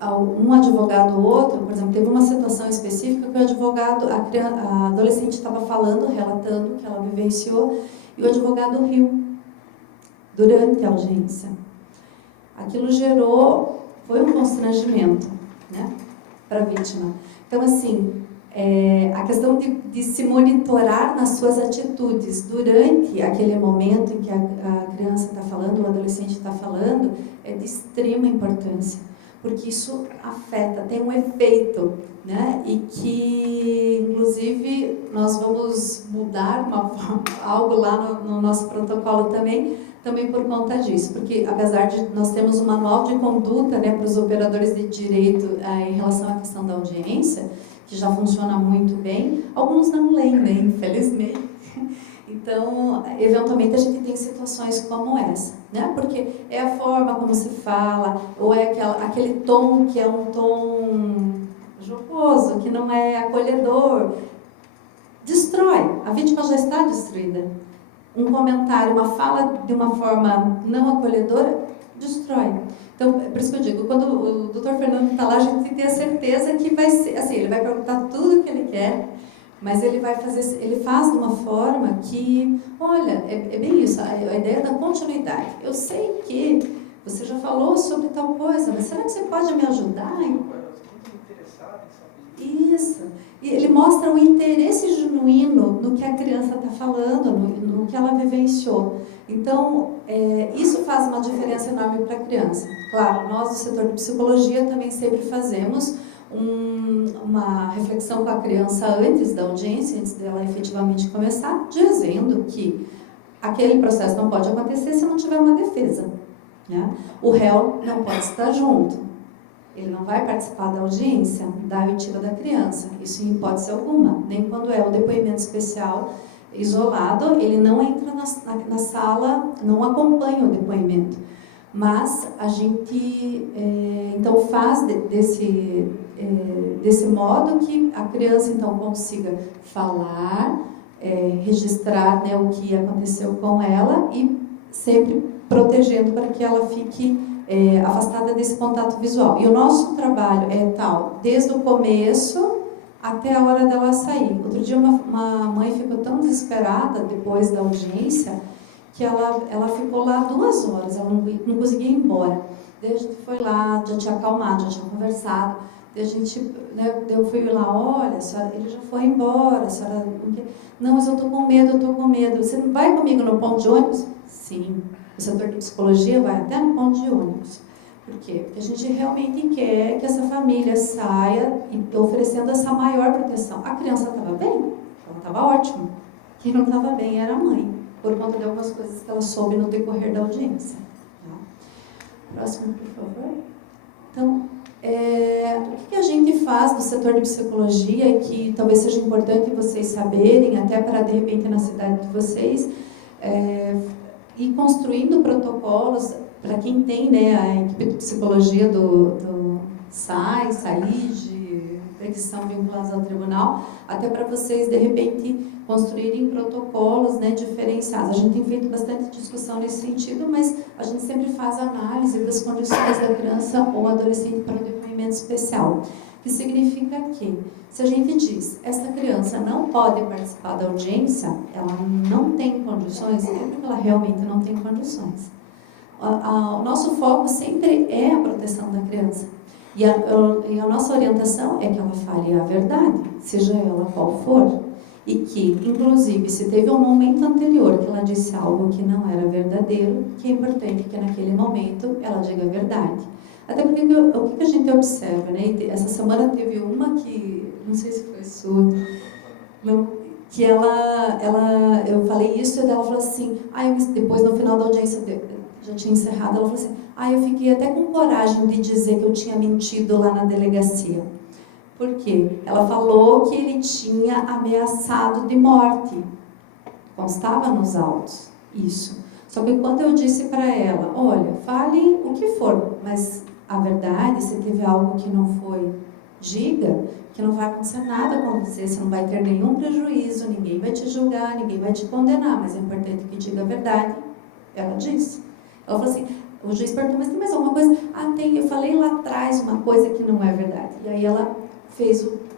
um advogado ou outro, por exemplo, teve uma situação específica que o advogado, a adolescente estava falando, relatando o que ela vivenciou, e o advogado riu durante a audiência. Aquilo foi um constrangimento, né, para a vítima. Então, assim, a questão de se monitorar nas suas atitudes durante aquele momento em que a criança está falando, o adolescente está falando, é de extrema importância, porque isso afeta, tem um efeito, né, e que, inclusive, nós vamos mudar algo lá no nosso protocolo também por conta disso, porque apesar de nós temos um manual de conduta, né, para os operadores de direito em relação à questão da audiência, que já funciona muito bem, alguns não leem, né, infelizmente. Então, eventualmente a gente tem situações como essa, né, porque é a forma como se fala, ou é aquele tom que é um tom jocoso, que não é acolhedor, destrói, a vítima já está destruída. Um comentário, uma fala de uma forma não acolhedora, destrói. Então, é por isso que eu digo, quando o Dr. Fernando está lá, a gente tem a certeza que vai ser, assim, ele vai perguntar tudo o que ele quer, mas ele faz de uma forma que, olha, é bem isso, a ideia da continuidade. Eu sei que você já falou sobre tal coisa, mas será que você pode me ajudar? Isso. E ele mostra o interesse genuíno no que a criança está falando, no que ela vivenciou. Então, isso faz uma diferença enorme para a criança. Claro, nós do setor de psicologia também sempre fazemos uma reflexão com a criança antes da audiência, antes dela efetivamente começar, dizendo que aquele processo não pode acontecer se não tiver uma defesa, né? O réu não pode estar junto. Ele não vai participar da audiência da oitiva da criança, isso em hipótese alguma. Nem quando é o depoimento especial isolado, ele não entra na sala, não acompanha o depoimento. Mas a gente, então, faz desse modo que a criança, então, consiga falar, registrar, né, o que aconteceu com ela e sempre protegendo para que ela fique afastada desse contato visual. E o nosso trabalho é tal, desde o começo até a hora dela sair. Outro dia uma mãe ficou tão desesperada depois da audiência que ela ficou lá 2 horas, ela não conseguia ir embora. Daí a gente foi lá, já tinha acalmado, já tinha conversado. Daí a gente, né, eu fui lá, olha, senhora, ele já foi embora, a senhora... Não, mas eu estou com medo, Você não vai comigo no ponto de ônibus? Sim. O setor de psicologia vai até no ponto de ônibus. Por quê? Porque a gente realmente quer que essa família saia oferecendo essa maior proteção. A criança estava bem? Ela estava ótima. Quem não estava bem era a mãe, por conta de algumas coisas que ela soube no decorrer da audiência. Tá? Próximo, por favor. Então, o que a gente faz no setor de psicologia e que talvez seja importante vocês saberem, até para, de repente, na cidade de vocês, ir construindo protocolos para quem tem, né, a equipe de psicologia do SAI, SAID, que são vinculados ao tribunal, até para vocês, de repente, construírem protocolos, né, diferenciados. A gente tem feito bastante discussão nesse sentido, mas a gente sempre faz análise das condições da criança ou adolescente para um depoimento especial. Que significa que, se a gente diz, essa criança não pode participar da audiência, ela não tem condições, é porque ela realmente não tem condições. O nosso foco sempre é a proteção da criança. E a nossa orientação é que ela fale a verdade, seja ela qual for. E que, inclusive, se teve um momento anterior que ela disse algo que não era verdadeiro, que é importante que naquele momento ela diga a verdade. Até porque o que a gente observa, né? Essa semana teve uma que, não sei se foi sua, que eu falei isso e ela falou assim, depois no final da audiência, já tinha encerrado, ela falou assim, eu fiquei até com coragem de dizer que eu tinha mentido lá na delegacia. Por quê? Ela falou que ele tinha ameaçado de morte. Constava nos autos, isso. Só que quando eu disse para ela, olha, fale o que for, mas a verdade, se teve algo que não foi, diga, que não vai acontecer nada com você, você não vai ter nenhum prejuízo, ninguém vai te julgar, ninguém vai te condenar, mas é importante que diga a verdade. Ela disse. Ela falou assim, o juiz perguntou, mas tem mais alguma coisa? Tem, eu falei lá atrás uma coisa que não é verdade. E aí ela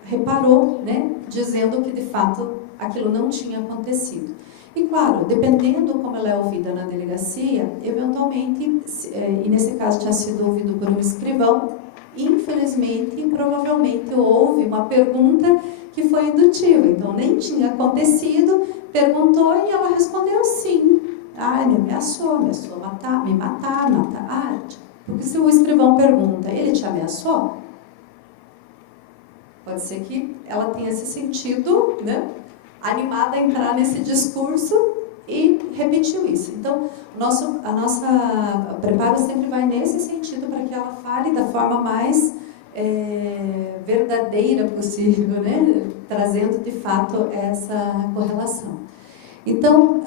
reparou, né, dizendo que de fato aquilo não tinha acontecido. E claro, dependendo como ela é ouvida na delegacia, eventualmente, e nesse caso tinha sido ouvido por um escrivão, infelizmente, provavelmente houve uma pergunta que foi indutiva, então nem tinha acontecido, perguntou e ela respondeu sim. Ele ameaçou me matar. Porque se o escrivão pergunta, ele te ameaçou? Pode ser que ela tenha se sentido, né, animada a entrar nesse discurso e repetiu isso. Então, o preparo sempre vai nesse sentido para que ela fale da forma mais verdadeira possível, né, trazendo de fato essa correlação. Então,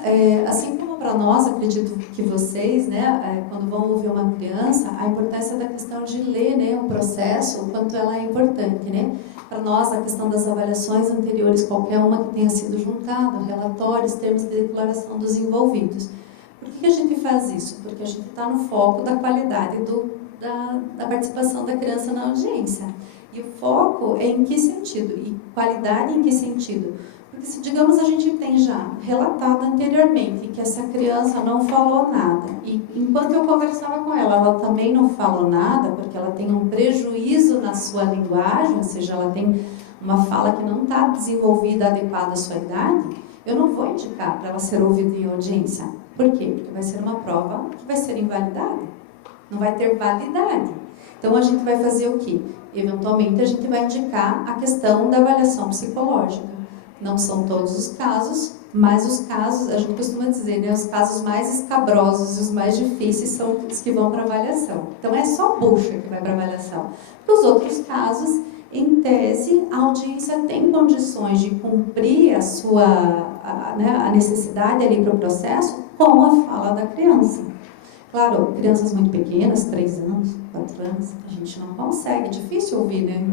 assim como para nós, acredito que vocês, né, quando vão ouvir uma criança, a importância da questão de ler, né, o processo, o quanto ela é importante, né? Para nós, a questão das avaliações anteriores, qualquer uma que tenha sido juntada, relatórios, termos de declaração dos envolvidos. Por que a gente faz isso? Porque a gente está no foco da qualidade da participação da criança na audiência. E o foco é em que sentido? E qualidade em que sentido? Porque se, digamos, a gente tem já relatado anteriormente que essa criança não falou nada, e enquanto eu conversava com ela, ela também não falou nada, porque ela tem um prejuízo na sua linguagem, ou seja, ela tem uma fala que não está desenvolvida adequada à sua idade, eu não vou indicar para ela ser ouvida em audiência. Por quê? Porque vai ser uma prova que vai ser invalidada, não vai ter validade. Então, a gente vai fazer o quê? Eventualmente, a gente vai indicar a questão da avaliação psicológica. Não são todos os casos, mas os casos, a gente costuma dizer, né, os casos mais escabrosos e os mais difíceis são os que vão para avaliação. Então, é só a bucha que vai para avaliação. Porque os outros casos, em tese, a audiência tem condições de cumprir a necessidade ali para o processo com a fala da criança. Claro, crianças muito pequenas, 3 anos, 4 anos, a gente não consegue, é difícil ouvir, né?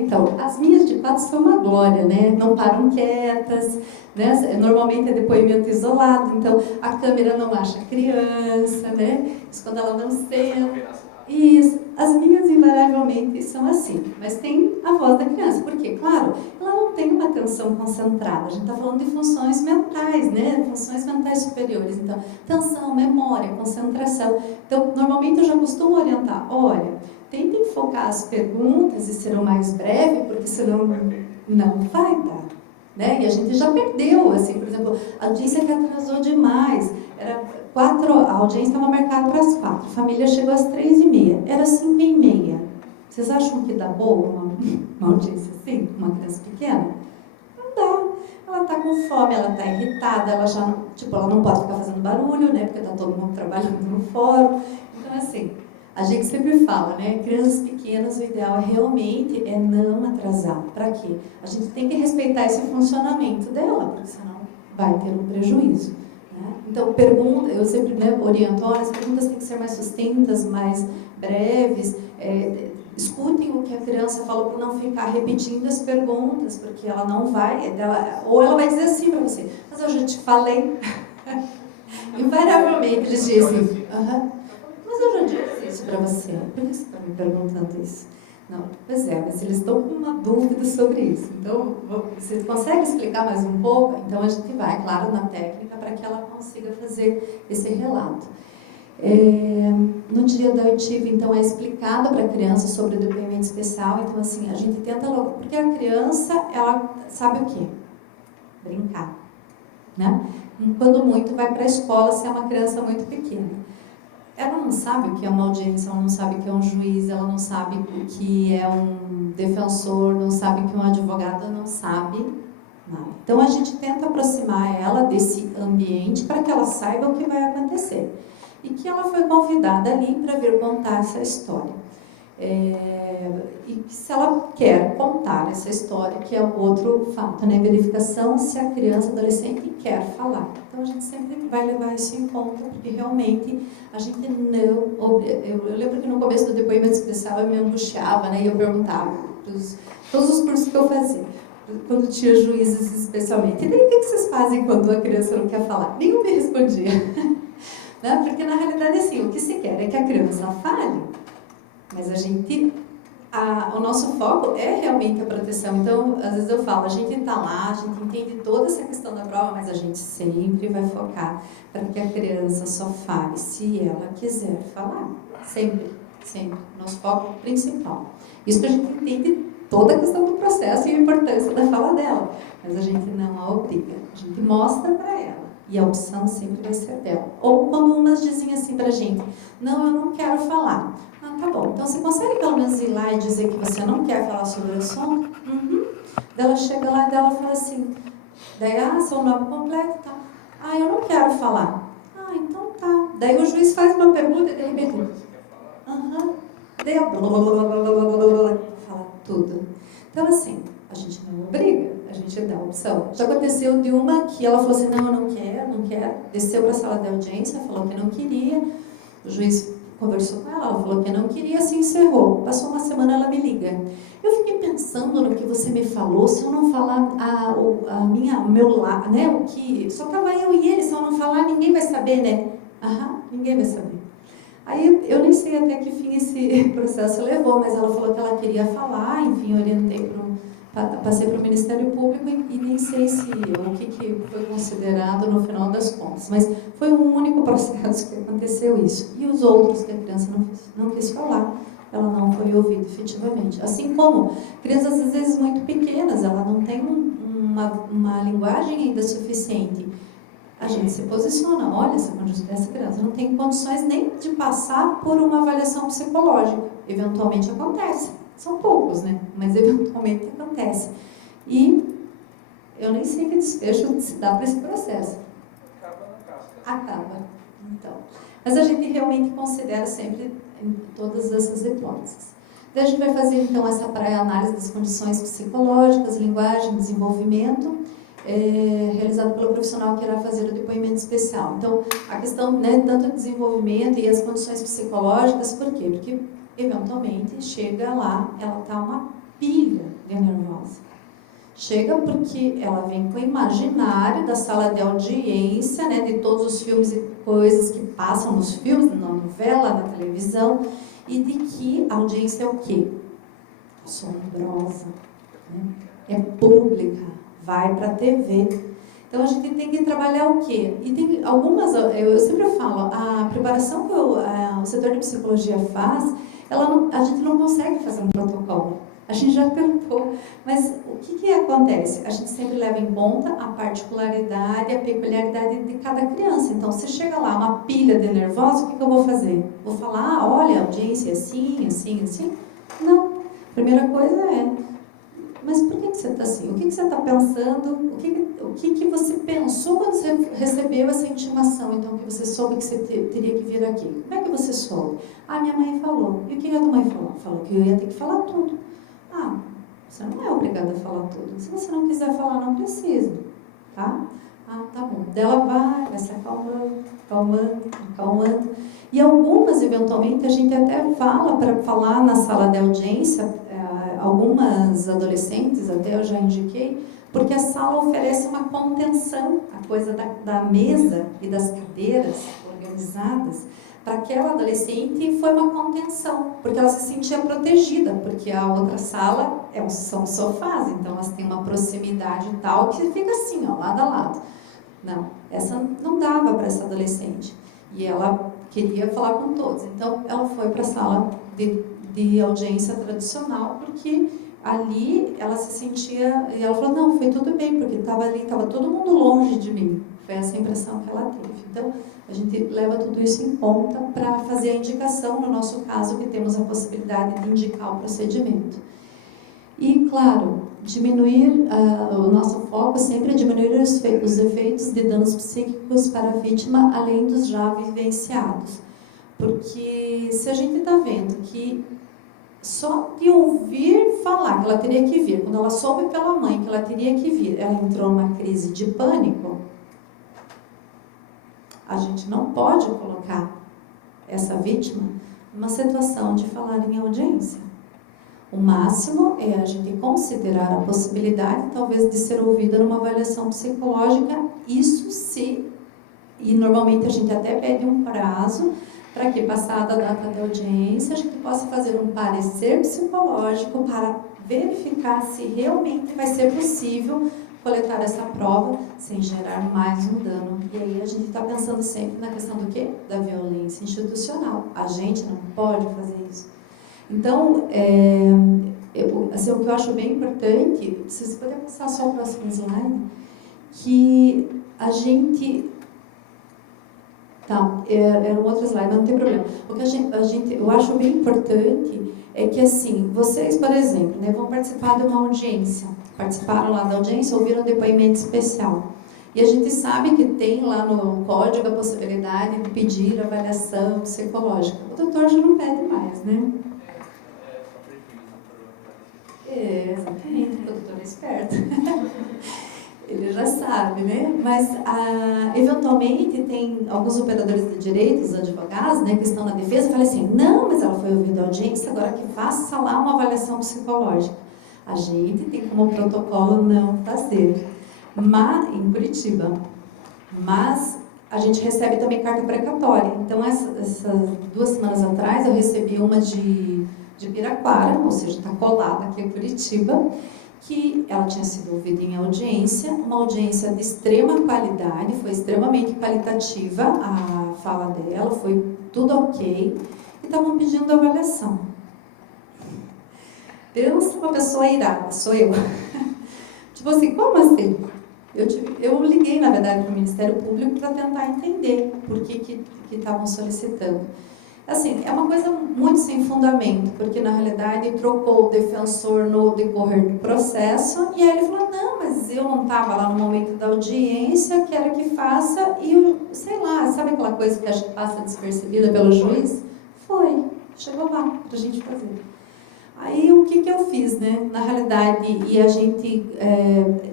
Então, as minhas de 4 são uma glória, né? Não param quietas, né? Normalmente é depoimento isolado, então a câmera não acha a criança, né? Isso quando ela não senta. Isso, as minhas invariavelmente são assim, mas tem a voz da criança, porque, claro, ela não tem uma atenção concentrada, a gente está falando de funções mentais, né? Funções mentais superiores, então, atenção, memória, concentração. Então, normalmente eu já costumo orientar, olha, tentem focar as perguntas e ser o mais breve, porque senão não vai dar, né? E a gente já perdeu, assim, por exemplo, a audiência que atrasou demais, a audiência estava marcada para as 4, a família chegou às 3h30, era 5h30. Vocês acham que dá boa uma audiência assim, com uma criança pequena? Não dá. Ela está com fome, ela está irritada, ela não pode ficar fazendo barulho, né? Porque está todo mundo trabalhando no fórum. Então, assim, a gente sempre fala, né? Crianças pequenas, o ideal realmente é não atrasar. Para quê? A gente tem que respeitar esse funcionamento dela, porque senão vai ter um prejuízo. Né? Então, eu sempre oriento, olha, as perguntas têm que ser mais sustentas, mais breves, escutem o que a criança falou para não ficar repetindo as perguntas, porque ela não vai, ou ela vai dizer assim para você, mas eu já te falei. Invariavelmente eles dizem, mas eu já disse isso para você, por que você está me perguntando isso? Não, pois é, mas eles estão com uma dúvida sobre isso. Então, você consegue explicar mais um pouco? Então, a gente vai, claro, na técnica para que ela consiga fazer esse relato. No dia da oitiva, então, é explicado para a criança sobre o depoimento especial. Então, assim, a gente tenta logo... Porque a criança, ela sabe o quê? Brincar, né? Quando muito, vai para a escola se é uma criança muito pequena. Ela não sabe o que é uma audiência, ela não sabe o que é um juiz, ela não sabe o que é um defensor, não sabe o que é um advogado, não sabe nada. Então, a gente tenta aproximar ela desse ambiente para que ela saiba o que vai acontecer. E que ela foi convidada ali para vir contar essa história. E se ela quer contar essa história, que é outro fato, né? Verificação se a criança, adolescente quer falar. Então, a gente sempre vai levar isso em conta, porque realmente a gente não... Eu lembro que no começo do depoimento especial eu me angustiava, né? E eu perguntava, todos os cursos que eu fazia, quando tinha juízes especialmente, e daí o que vocês fazem quando a criança não quer falar? Nenhum me respondia. Né? Porque na realidade, assim, o que se quer é que a criança fale, mas o nosso foco é realmente a proteção. Então, às vezes eu falo, a gente está lá, a gente entende toda essa questão da prova, mas a gente sempre vai focar para que a criança só fale se ela quiser falar. Sempre, sempre. Nosso foco principal. Isso que a gente entende toda a questão do processo e a importância da fala dela, mas a gente não a obriga, a gente mostra para ela. E a opção sempre vai ser dela. Ou quando umas dizem assim pra gente, não, eu não quero falar. Ah, tá bom. Então, você consegue pelo menos ir lá e dizer que você não quer falar sobre o assunto? Daí ela chega lá e ela fala assim, daí, seu nome completo, tá? Eu não quero falar. Então tá. Daí o juiz faz uma pergunta e de repente, daí ela fala tudo. Então, assim, a gente não obriga, a gente dá a opção. Já aconteceu de uma que ela falou assim, não, eu não quero. Desceu para a sala de audiência, falou que não queria. O juiz conversou com ela falou que não queria, se encerrou. Passou uma semana, ela me liga. Eu fiquei pensando no que você me falou, se eu não falar o meu lado, né, só estava eu e ele, se eu não falar, ninguém vai saber, né? Ninguém vai saber. Aí eu nem sei até que fim esse processo levou, mas ela falou que ela queria falar, enfim, orientei passei para o Ministério Público e nem sei o que foi considerado no final das contas, mas foi um único processo que aconteceu isso. E os outros que a criança não quis falar, ela não foi ouvida efetivamente. Assim como crianças às vezes muito pequenas, ela não tem uma linguagem ainda suficiente. A gente se posiciona, olha, essa criança não tem condições nem de passar por uma avaliação psicológica. Eventualmente acontece. São poucos, né? Mas eventualmente acontece. E eu nem sei que desfecho se dá para esse processo. Acaba na casca. Acaba. Então. Mas a gente realmente considera sempre em todas essas hipóteses. Daí a gente vai fazer, então, essa pré-análise das condições psicológicas, linguagem, desenvolvimento, realizado pelo profissional que irá fazer o depoimento especial. Então, a questão, né, tanto do desenvolvimento e as condições psicológicas, por quê? Porque, eventualmente, chega lá, ela está uma pilha de nervosa. Chega porque ela vem com o imaginário da sala de audiência, né, de todos os filmes e coisas que passam nos filmes, na novela, na televisão, e de que a audiência é o quê? Assombrosa, né? É pública, vai para a TV. Então, a gente tem que trabalhar o quê? E tem algumas, eu sempre falo, a preparação que o setor de psicologia faz, a gente não consegue fazer um protocolo. A gente já tentou, mas o que acontece? A gente sempre leva em conta a particularidade, a peculiaridade de cada criança. Então, se chega lá uma pilha de nervosos, o que eu vou fazer? Vou falar, olha, a audiência é assim, assim, assim? Não. Primeira coisa mas por que você está assim? O que você está pensando? O que você pensou quando você recebeu essa intimação, então, que você soube que você teria que vir aqui? Como é que você soube? Minha mãe falou. E o que a tua mãe falou? Falou que eu ia ter que falar tudo. Você não é obrigada a falar tudo. Se você não quiser falar, não precisa. Tá? Tá bom. Dela vai se acalmando. E algumas, eventualmente, a gente até fala para falar na sala de audiência, algumas adolescentes, até eu já indiquei, porque a sala oferece uma contenção, a coisa da mesa e das cadeiras organizadas, para aquela adolescente foi uma contenção, porque ela se sentia protegida, porque a outra sala são sofás, então elas têm uma proximidade tal que fica assim, ó, lado a lado. Não, essa não dava para essa adolescente. E ela queria falar com todos. Então, ela foi para a sala de audiência tradicional, porque ali ela se sentia... E ela falou, não, foi tudo bem, porque estava todo mundo longe de mim. Foi essa impressão que ela teve. Então, a gente leva tudo isso em conta para fazer a indicação, no nosso caso, que temos a possibilidade de indicar o procedimento. E, claro, diminuir, o nosso foco sempre é diminuir os efeitos de danos psíquicos para a vítima, além dos já vivenciados. Porque se a gente está vendo que só de ouvir falar que ela teria que vir, quando ela soube pela mãe que ela teria que vir, ela entrou numa crise de pânico, a gente não pode colocar essa vítima numa situação de falar em audiência. O máximo é a gente considerar a possibilidade, talvez, de ser ouvida numa avaliação psicológica, isso sim, e normalmente a gente até pede um prazo para que, passada a data de audiência, a gente possa fazer um parecer psicológico para verificar se realmente vai ser possível coletar essa prova sem gerar mais um dano. E aí a gente está pensando sempre na questão do quê? Da violência institucional. A gente não pode fazer isso. Então, assim, o que eu acho bem importante, se você puder passar só o próximo slide, que a gente... Tá, era um outro slide, mas não tem problema. O que eu acho bem importante é que, assim, vocês, por exemplo, né, vão participar de uma audiência, participaram lá da audiência, ouviram um depoimento especial. E a gente sabe que tem lá no código a possibilidade de pedir avaliação psicológica. O doutor já não pede mais, né? Exatamente, o doutor é esperto. Ele já sabe, né? Mas, eventualmente, tem alguns operadores de direito, os advogados, né, que estão na defesa, e falam assim, não, mas ela foi ouvida a audiência, agora que faça lá uma avaliação psicológica. A gente tem como protocolo não fazer, em Curitiba. Mas, a gente recebe também carta precatória. Então, essas 2 semanas atrás, eu recebi uma de Piraquara, ou seja, está colada aqui em Curitiba, que ela tinha sido ouvida em audiência, uma audiência de extrema qualidade, foi extremamente qualitativa a fala dela, foi tudo ok, e estavam pedindo avaliação. Pensa uma pessoa irada, sou eu. Tipo assim, como assim? Eu liguei, na verdade, para o Ministério Público para tentar entender por que estavam solicitando. Assim, é uma coisa muito sem fundamento, porque na realidade trocou o defensor no decorrer do processo, e aí ele falou, não, mas eu não estava lá no momento da audiência, quero que faça, e sei lá, sabe aquela coisa que a gente passa despercebida pelo juiz? Foi, chegou lá para a gente fazer. Aí o que eu fiz, né? Na realidade, e a gente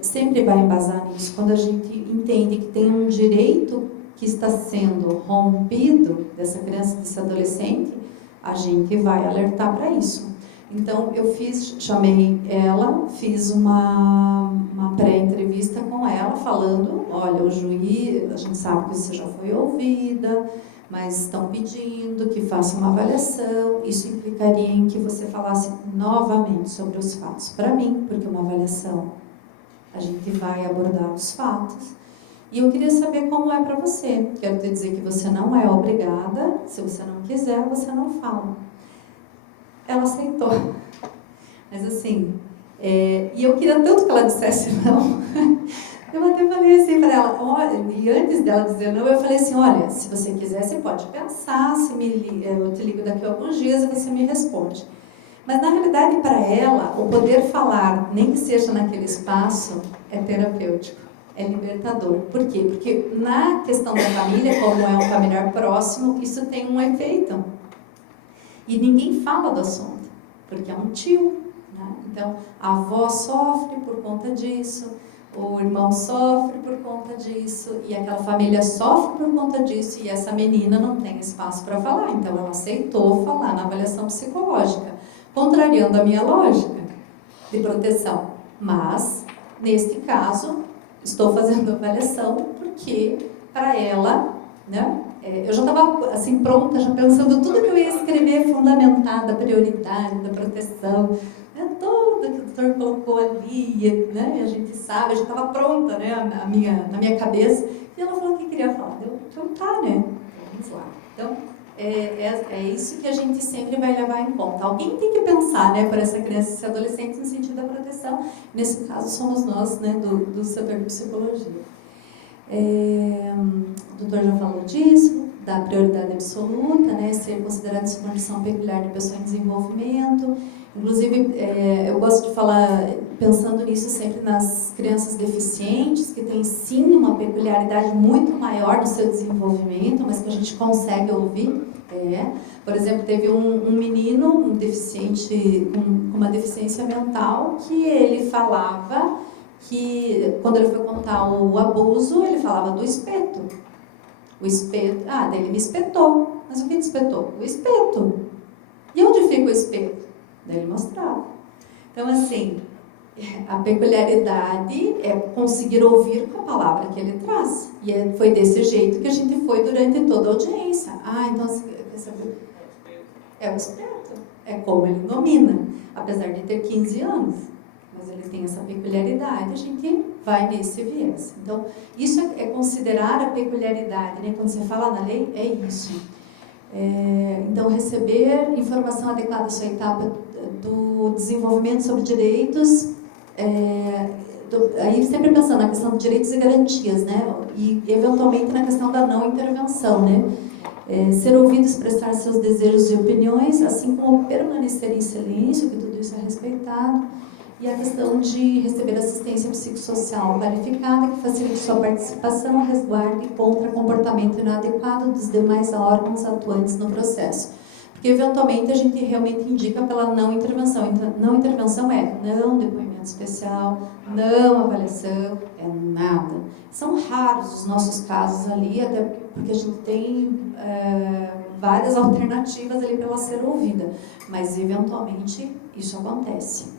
sempre vai embasar nisso, quando a gente entende que tem um direito que está sendo rompido dessa criança, desse adolescente, a gente vai alertar para isso. Então, eu chamei ela, fiz uma pré-entrevista com ela, falando, olha, o juiz, a gente sabe que você já foi ouvida, mas estão pedindo que faça uma avaliação, isso implicaria em que você falasse novamente sobre os fatos para mim, porque uma avaliação, a gente vai abordar os fatos. E eu queria saber como é para você. Quero te dizer que você não é obrigada, se você não quiser, você não fala. Ela aceitou. Mas assim, e eu queria tanto que ela dissesse não. Eu até falei assim para ela, olha, e antes dela dizer não, eu falei assim, olha, se você quiser, você pode pensar, eu te ligo daqui a alguns dias e você me responde. Mas na realidade, para ela, o poder falar, nem que seja naquele espaço, é terapêutico. É libertador. Por quê? Porque na questão da família, como é um familiar próximo, isso tem um efeito. E ninguém fala do assunto, porque é um tio. Né? Então, a avó sofre por conta disso, o irmão sofre por conta disso, e aquela família sofre por conta disso, e essa menina não tem espaço para falar. Então, ela aceitou falar na avaliação psicológica, contrariando a minha lógica de proteção. Mas, neste caso, estou fazendo avaliação porque, para ela, né, eu já estava assim, pronta, já pensando tudo que eu ia escrever fundamentada, a prioridade da proteção, né, tudo que o doutor colocou ali, né, a gente sabe, já estava pronta, né, na minha cabeça. E ela falou o que queria falar. Então tá, né? Vamos lá. Então, é isso que a gente sempre vai levar em conta. Alguém tem que pensar, né, para essa criança e esse adolescente no sentido da proteção. Nesse caso, somos nós, né, do setor de psicologia. O doutor já falou disso, da prioridade absoluta, né, ser considerado essa condição peculiar de pessoa em desenvolvimento. Inclusive, eu gosto de falar, pensando nisso sempre nas crianças deficientes, que têm sim uma peculiaridade muito maior no seu desenvolvimento, mas que a gente consegue ouvir. Por exemplo, teve um menino, um deficiente, com uma deficiência mental, que ele falava que, quando ele foi contar o abuso, ele falava do espeto. O espeto, daí ele me espetou. Mas o que espetou? O espeto. E onde fica o espeto? Daí ele mostrava. Então, assim, a peculiaridade é conseguir ouvir com a palavra que ele traz. E foi desse jeito que a gente foi durante toda a audiência. Então, quer saber? É o espeto. É como ele domina. Apesar de ter 15 anos. Mas ele tem essa peculiaridade, a gente vai nesse viés. Então, isso é considerar a peculiaridade, né? Quando você fala na lei, é isso. Então, receber informação adequada à sua etapa do desenvolvimento sobre direitos, aí sempre pensando na questão de direitos e garantias, né? E eventualmente na questão da não intervenção, né? Ser ouvido, expressar seus desejos e opiniões, assim como permanecer em silêncio, que tudo isso é respeitado. E a questão de receber assistência psicossocial qualificada, que facilite sua participação, resguarde contra comportamento inadequado dos demais órgãos atuantes no processo. Porque, eventualmente, a gente realmente indica pela não intervenção. Então, não intervenção é não depoimento especial, não avaliação, é nada. São raros os nossos casos ali, até porque a gente tem várias alternativas ali para ela ser ouvida. Mas, eventualmente, isso acontece.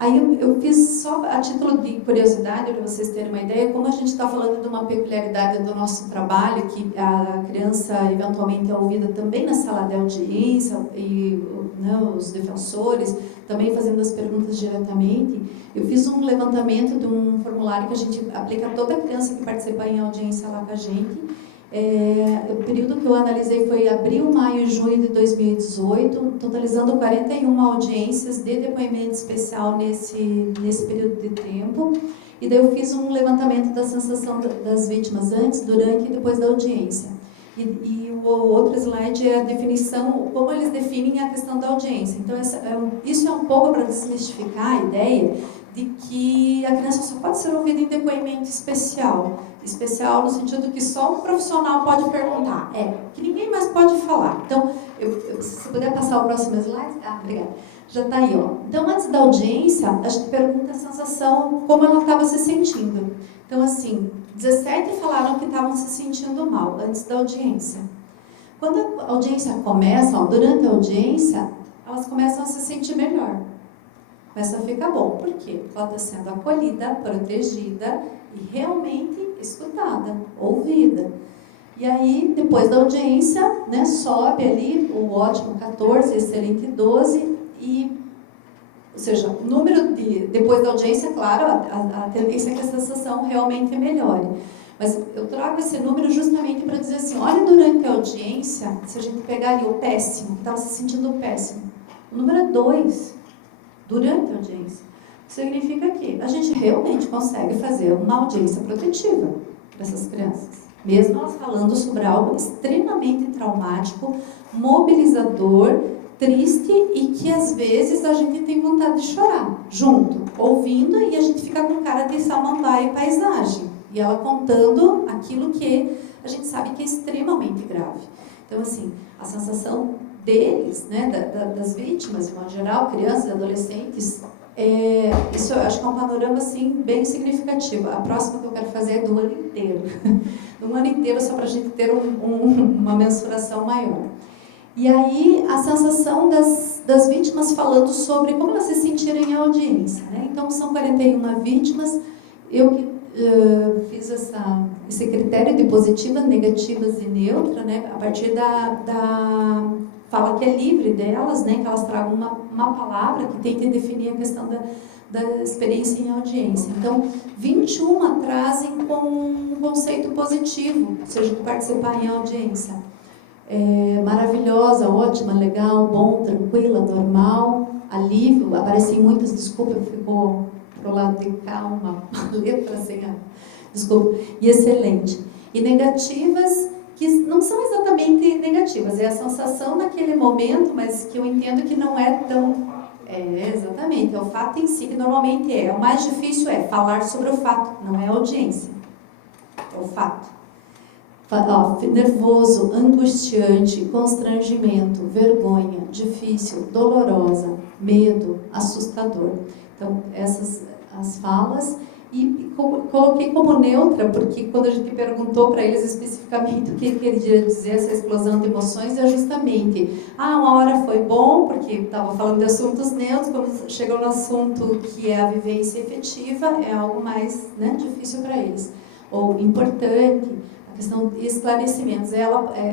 Aí eu fiz só a título de curiosidade, para vocês terem uma ideia, como a gente está falando de uma peculiaridade do nosso trabalho, que a criança eventualmente é ouvida também na sala de audiência, e né, os defensores também fazendo as perguntas diretamente. Eu fiz um levantamento de um formulário que a gente aplica a toda criança que participa em audiência lá com a gente. O período que eu analisei foi abril, maio e junho de 2018, totalizando 41 audiências de depoimento especial nesse período de tempo. E daí eu fiz um levantamento da sensação das vítimas antes, durante e depois da audiência. E o outro slide é a definição, como eles definem a questão da audiência. Então, isso é um pouco para desmistificar a ideia de que a criança só pode ser ouvida em depoimento especial. Especial no sentido que só um profissional pode perguntar, que ninguém mais pode falar. Então, se puder passar o próximo slide. Obrigada. Já está aí, ó. Então, antes da audiência, a gente pergunta a sensação, como ela estava se sentindo. Então, assim, 17 falaram que estavam se sentindo mal antes da audiência. Quando a audiência começa, durante a audiência, elas começam a se sentir melhor. Começa a ficar bom. Por quê? Porque ela está sendo acolhida, protegida e realmente escutada, ouvida. E aí, depois da audiência, né, sobe ali o ótimo 14, excelente 12, ou seja, o número depois da audiência, claro, a tendência é que a sensação realmente melhore. Mas eu trago esse número justamente para dizer assim, olha, durante a audiência, se a gente pegar ali o péssimo, estava se sentindo péssimo, o número é 2, durante a audiência. Significa que a gente realmente consegue fazer uma audiência protetiva para essas crianças. Mesmo elas falando sobre algo extremamente traumático, mobilizador, triste e que às vezes a gente tem vontade de chorar junto, ouvindo, e a gente fica com cara de samambaia e paisagem. E ela contando aquilo que a gente sabe que é extremamente grave. Então, assim, a sensação deles, né, das vítimas, de modo geral, crianças e adolescentes, isso eu acho que é um panorama assim, bem significativo. A próxima que eu quero fazer é do ano inteiro. Do ano inteiro, só para a gente ter uma mensuração maior. E aí, a sensação das vítimas falando sobre como elas se sentiram em audiência. Né? Então, são 41 vítimas. Eu que fiz esse critério de positivas, negativas e neutra, né? A partir da fala que é livre delas, né? Que elas tragam uma palavra que tente definir a questão da experiência em audiência. Então, 21 trazem com um conceito positivo, ou seja, de participar em audiência. Maravilhosa, ótima, legal, bom, tranquila, normal, alívio, aparecem muitas, desculpa, ficou pro lado de cá uma letra sem a... Desculpa, e excelente. E negativas, que não são exatamente negativas, é a sensação naquele momento, mas que eu entendo que não é tão... exatamente, é o fato em si, que normalmente é. O mais difícil é falar sobre o fato, não é a audiência, é o fato. Nervoso, angustiante, constrangimento, vergonha, difícil, dolorosa, medo, assustador. Então, essas as falas. E coloquei como neutra, porque quando a gente perguntou para eles especificamente o que queria dizer essa explosão de emoções, é justamente, uma hora foi bom, porque estava falando de assuntos neutros, quando chegou no assunto que é a vivência efetiva, é algo mais, né, difícil para eles. Ou importante, a questão de esclarecimentos.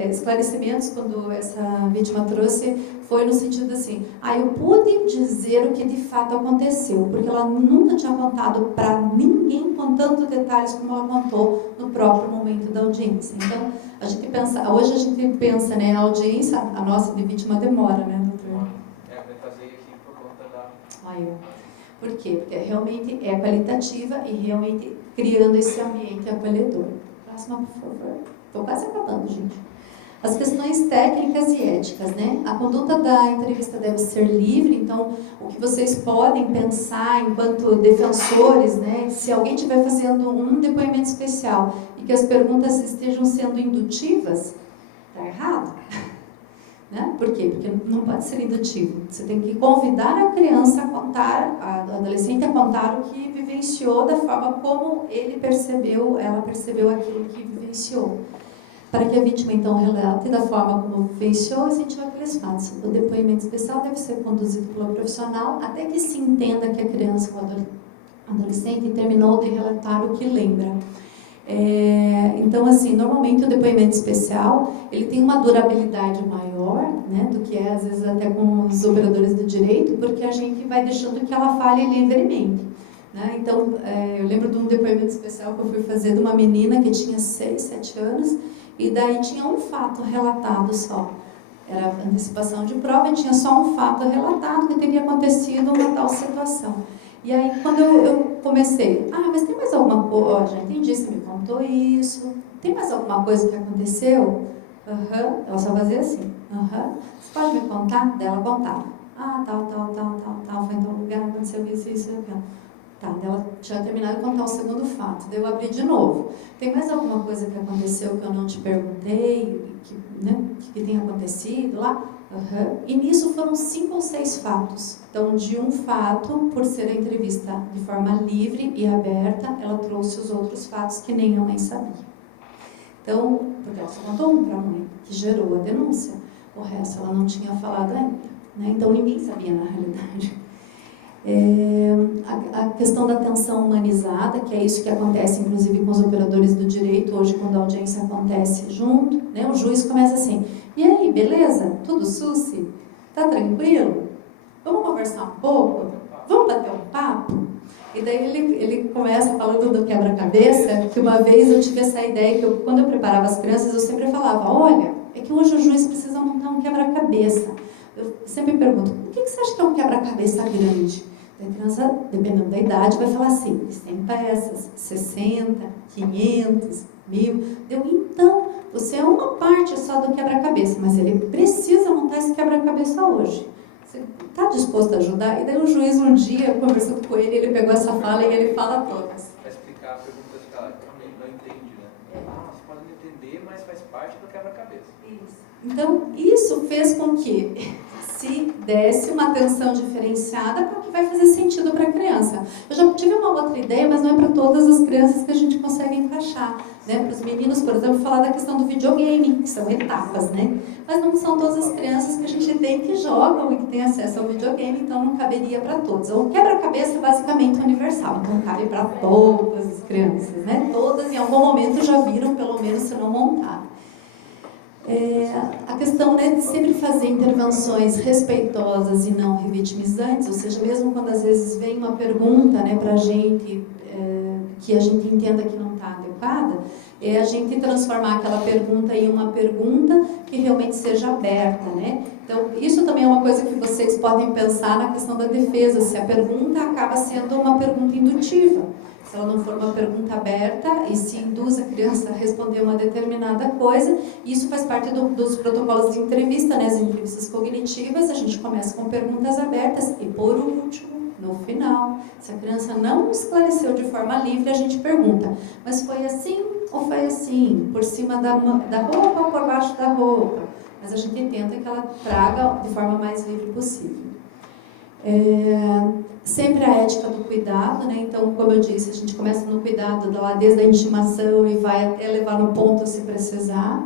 Esclarecimentos, quando essa vítima trouxe, foi no sentido assim, eu pude dizer o que de fato aconteceu, porque ela nunca tinha contado para ninguém com tantos detalhes como ela contou no próprio momento da audiência. Então, hoje a gente pensa, né, a audiência, a nossa de vítima demora, né, doutor? Vai fazer aqui por conta da... Por quê? Porque realmente é qualitativa e realmente criando esse ambiente acolhedor. Próxima, por favor. Estou quase acabando, gente. As questões técnicas e éticas, né? A conduta da entrevista deve ser livre, então o que vocês podem pensar enquanto defensores, né? Se alguém estiver fazendo um depoimento especial e que as perguntas estejam sendo indutivas, está errado. Né? Por quê? Porque não pode ser indutivo. Você tem que convidar a criança a contar, a adolescente a contar o que vivenciou da forma como ela percebeu aquilo que vivenciou. para que a vítima, então, relate da forma como vivenciou e sentiu aqueles fatos. O depoimento especial deve ser conduzido pelo profissional até que se entenda que a criança ou adolescente terminou de relatar o que lembra. Então, assim, normalmente o depoimento especial, ele tem uma durabilidade maior, né, do que às vezes, até com os operadores do direito, porque a gente vai deixando que ela fale livremente. Né? Então, eu lembro de um depoimento especial que eu fui fazer de uma menina que tinha 6, 7 anos, e daí tinha um fato relatado só. Era antecipação de prova e tinha só um fato relatado que teria acontecido uma tal situação. E aí, quando eu comecei, mas tem mais alguma coisa? Já entendi, você me contou isso. Tem mais alguma coisa que aconteceu? Ela só fazia assim. Você pode me contar? Daí ela contava. Tal, foi em tal lugar, aconteceu isso, aquilo. Tá, ela tinha terminado de contar o segundo fato. Daí eu abri de novo. Tem mais alguma coisa que aconteceu que eu não te perguntei? Que tem acontecido lá? E nisso foram 5 ou 6 fatos. Então, de um fato, por ser a entrevista de forma livre e aberta, ela trouxe os outros fatos que nem a mãe sabia. Então, porque ela só contou um para a mãe, que gerou a denúncia. O resto ela não tinha falado ainda. Né? Então, ninguém sabia na realidade. A questão da atenção humanizada, que é isso que acontece inclusive com os operadores do direito hoje, quando a audiência acontece junto, né, o juiz começa assim: e aí, beleza? Tudo suci? Tá tranquilo? Vamos conversar um pouco? Vamos bater um papo? E daí ele começa falando do quebra-cabeça, que uma vez eu tive essa ideia, que quando eu preparava as crianças, eu sempre falava: olha, é que hoje o juiz precisa montar um quebra-cabeça. Eu sempre pergunto: o que você acha que é um quebra-cabeça grande? A criança, dependendo da idade, vai falar assim: 100 peças, 60, 500, 1000. Então, você é uma parte só do quebra-cabeça, mas ele precisa montar esse quebra-cabeça hoje. Você está disposto a ajudar? E daí o juiz, um dia, conversando com ele pegou essa fala e ele fala todas. Para explicar a pergunta que ela não entende, né? Você pode não entender, mas faz parte do quebra-cabeça. Isso. Então, isso fez com que se desse uma atenção diferenciada para o que vai fazer sentido para a criança. Eu já tive uma outra ideia, mas não é para todas as crianças que a gente consegue encaixar. Né? Para os meninos, por exemplo, falar da questão do videogame, que são etapas, né? Mas não são todas as crianças que a gente tem que jogam e que têm acesso ao videogame, então não caberia para todos. O quebra-cabeça basicamente é universal, então cabe para todas as crianças, né? Todas em algum momento já viram, pelo menos, se não montaram. A questão, né, de sempre fazer intervenções respeitosas e não revitimizantes, ou seja, mesmo quando às vezes vem uma pergunta, né, para a gente que a gente entenda que não está adequada, a gente transformar aquela pergunta em uma pergunta que realmente seja aberta, né? Então, isso também é uma coisa que vocês podem pensar na questão da defesa, se a pergunta acaba sendo uma pergunta indutiva. Se ela não for uma pergunta aberta e se induz a criança a responder uma determinada coisa, isso faz parte dos protocolos de entrevista, né? As entrevistas cognitivas, a gente começa com perguntas abertas e, por último, no final, se a criança não esclareceu de forma livre, a gente pergunta: mas foi assim ou foi assim? Por cima da roupa ou por baixo da roupa? Mas a gente tenta que ela traga de forma mais livre possível. Sempre a ética do cuidado, né? Então, como eu disse, a gente começa no cuidado lá desde a intimação e vai até levar no ponto se precisar.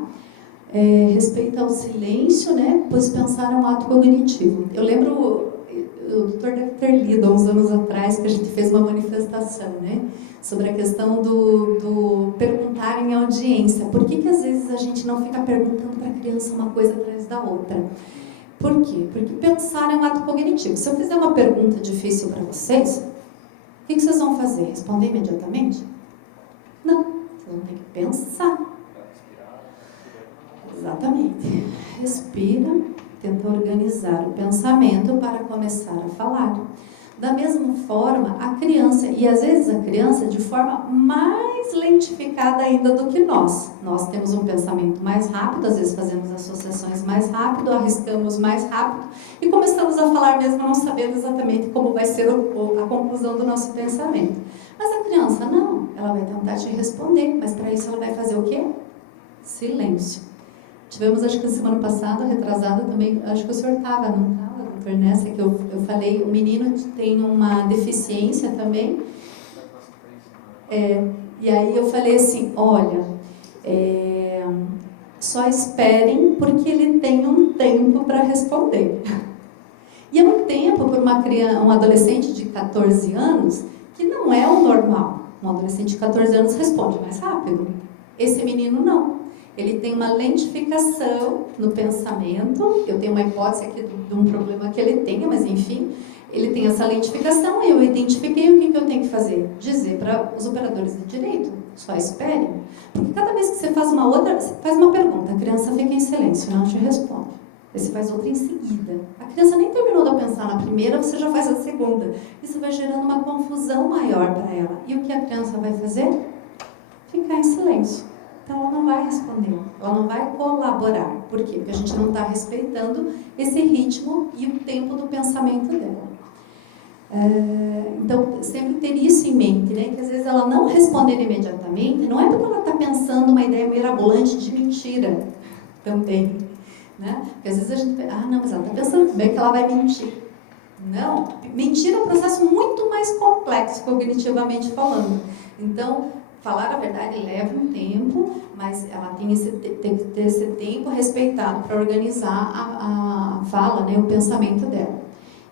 Respeito ao silêncio, né? Pois pensar é um ato cognitivo. Eu lembro, o doutor deve ter lido há uns anos atrás, que a gente fez uma manifestação, né? Sobre a questão do perguntar em audiência. Por que às vezes a gente não fica perguntando para a criança uma coisa atrás da outra? Por quê? Porque pensar é um ato cognitivo. Se eu fizer uma pergunta difícil para vocês, o que vocês vão fazer? Responder imediatamente? Não. Vocês vão ter que pensar. Exatamente. Respira, tenta organizar o pensamento para começar a falar. Da mesma forma, a criança, e às vezes a criança de forma mais lentificada ainda do que nós. Nós temos um pensamento mais rápido, às vezes fazemos associações mais rápido, arriscamos mais rápido e começamos a falar mesmo não sabendo exatamente como vai ser a conclusão do nosso pensamento. Mas a criança não, ela vai tentar te responder, mas para isso ela vai fazer o quê? Silêncio. Tivemos, acho que semana passada, retrasada também, acho que o senhor estava, não estava? Nessa que eu falei, o menino tem uma deficiência também, e aí eu falei assim: olha, só esperem porque ele tem um tempo para responder. E é um tempo para uma criança, um adolescente de 14 anos que não é o normal. Um adolescente de 14 anos responde mais rápido. Esse menino não. Ele tem uma lentificação no pensamento. Eu tenho uma hipótese aqui de um problema que ele tenha, mas enfim, ele tem essa lentificação. Eu identifiquei o que eu tenho que fazer. Dizer para os operadores de direito, só esperem. Porque cada vez que você faz você faz uma pergunta, a criança fica em silêncio, não te responde. Aí você faz outra em seguida. A criança nem terminou de pensar na primeira, você já faz a segunda. Isso vai gerando uma confusão maior para ela. E o que a criança vai fazer? Ficar em silêncio. Então ela não vai responder, ela não vai colaborar. Por quê? Porque a gente não está respeitando esse ritmo e o tempo do pensamento dela. Então, sempre ter isso em mente, né? Que às vezes ela não responder imediatamente, não é porque ela está pensando uma ideia mirabolante de mentira também, né? Porque às vezes a gente pensa, não, mas ela está pensando bem que ela vai mentir. Não, mentir é um processo muito mais complexo, cognitivamente falando. Então, falar a verdade leva um tempo, mas ela tem que ter esse tempo respeitado para organizar a fala, né, o pensamento dela.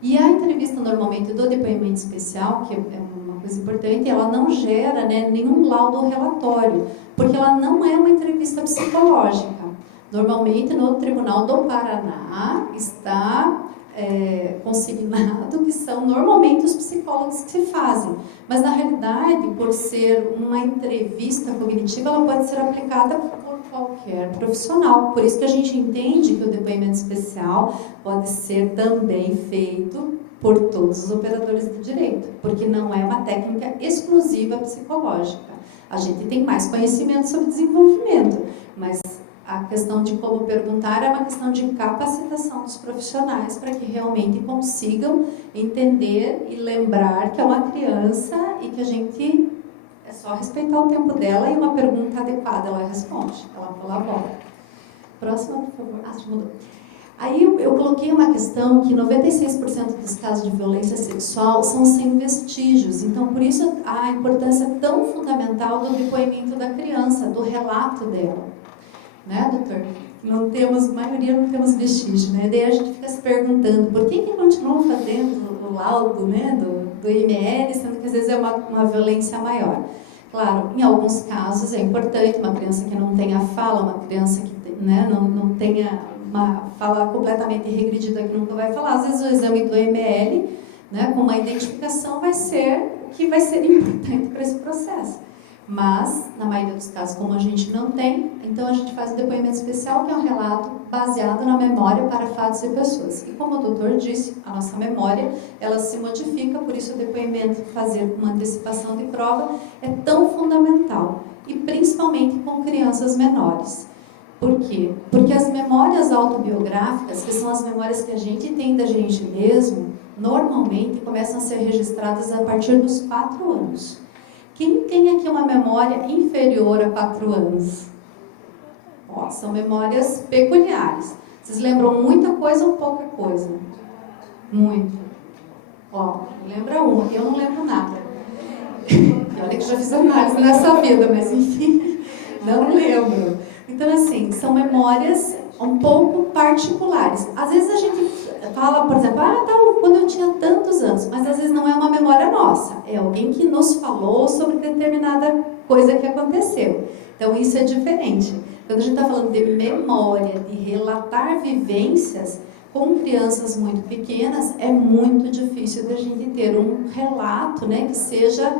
E a entrevista, normalmente, do depoimento especial, que é uma coisa importante, ela não gera, né, nenhum laudo relatório, porque ela não é uma entrevista psicológica. Normalmente, no Tribunal do Paraná, está consignado que são normalmente os psicólogos que se fazem. Mas, na realidade, por ser uma entrevista cognitiva, ela pode ser aplicada por qualquer profissional. Por isso que a gente entende que o depoimento especial pode ser também feito por todos os operadores de direito, porque não é uma técnica exclusiva psicológica. A gente tem mais conhecimento sobre desenvolvimento, mas a questão de como perguntar é uma questão de capacitação dos profissionais para que realmente consigam entender e lembrar que é uma criança e que a gente é só respeitar o tempo dela e uma pergunta adequada ela responde, ela colabora. Próxima, por favor. Acho que mudou. Aí eu coloquei uma questão que 96% dos casos de violência sexual são sem vestígios. Então, por isso a importância tão fundamental do depoimento da criança, do relato dela. Né, doutor? Não temos, a maioria não temos vestígio, né? Daí a gente fica se perguntando por que continuam fazendo o laudo, né, do IML, sendo que às vezes é uma violência maior. Claro, em alguns casos é importante uma criança que não tenha fala, uma criança que, né, não tenha uma fala completamente regredida que nunca vai falar. Às vezes o exame do IML, né, com uma identificação vai ser o que vai ser importante para esse processo. Mas, na maioria dos casos, como a gente não tem, então a gente faz um depoimento especial, que é um relato baseado na memória para fatos e pessoas. E como o doutor disse, a nossa memória, ela se modifica, por isso o depoimento, fazer uma antecipação de prova, é tão fundamental. E principalmente com crianças menores. Por quê? Porque as memórias autobiográficas, que são as memórias que a gente tem da gente mesmo, normalmente começam a ser registradas a partir dos 4 anos. Quem tem aqui uma memória inferior a 4 anos? Ó, são memórias peculiares. Vocês lembram muita coisa ou pouca coisa? Muito. Ó, lembra uma, eu não lembro nada. E olha que já fiz análise nessa vida, mas enfim, não lembro. Então, assim, são memórias um pouco particulares. Às vezes a gente fala, por exemplo, quando eu tinha tantos anos, mas às vezes não é uma memória nossa, é alguém que nos falou sobre determinada coisa que aconteceu. Então isso é diferente. Quando a gente está falando de memória, de relatar vivências, com crianças muito pequenas, é muito difícil da gente ter um relato, né, que seja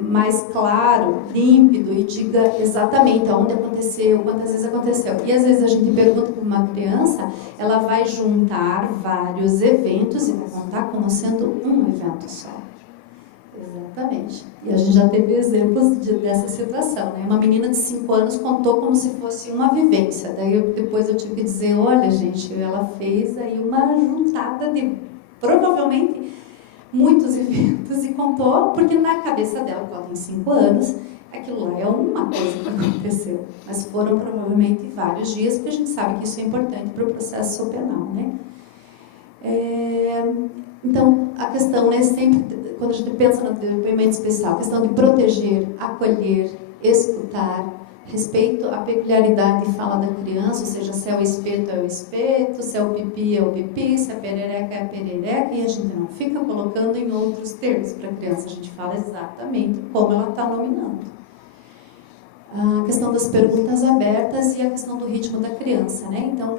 mais claro, límpido e diga exatamente onde aconteceu, quantas vezes aconteceu. E às vezes a gente pergunta para uma criança, ela vai juntar vários eventos e vai contar como sendo um evento só. Exatamente. E a gente já teve exemplos dessa situação, né? Uma menina de 5 anos contou como se fosse uma vivência. Daí depois eu tive que dizer, olha gente, ela fez aí uma juntada de provavelmente muitos eventos e contou, porque na cabeça dela, que ela tem 5 anos, aquilo lá é uma coisa que aconteceu. Mas foram provavelmente vários dias, porque a gente sabe que isso é importante para o processo penal, né? Então, a questão, né, sempre, quando a gente pensa no depoimento especial, a questão de proteger, acolher, escutar, Respeito à peculiaridade de fala da criança, ou seja, se é o espeto, se é o pipi é o pipi, se a perereca é a perereca, e a gente não fica colocando em outros termos para a criança, a gente fala exatamente como ela está nominando. A questão das perguntas abertas e a questão do ritmo da criança, né? Então,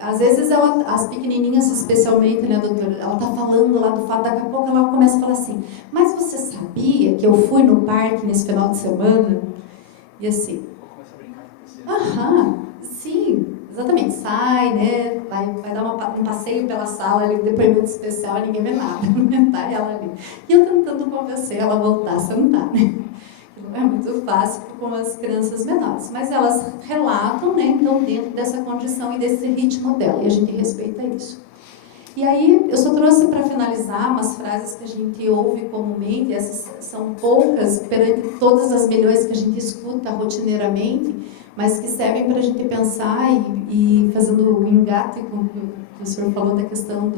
às vezes as pequenininhas especialmente, né, doutora, ela está falando lá do fato, daqui a pouco ela começa a falar assim, mas você sabia que eu fui no parque nesse final de semana? E assim, sim, exatamente, sai, né, vai dar um passeio pela sala ali, um depoimento especial, ninguém vê nada, né, tá ela ali. E eu tentando convencer ela a voltar a sentar, né. Não é muito fácil com as crianças menores, mas elas relatam, né, então dentro dessa condição e desse ritmo dela, e a gente respeita isso. E aí, eu só trouxe para finalizar umas frases que a gente ouve comumente, essas são poucas, perante todas as milhões que a gente escuta rotineiramente, mas que servem para a gente pensar e fazendo o engate com o que o senhor falou da questão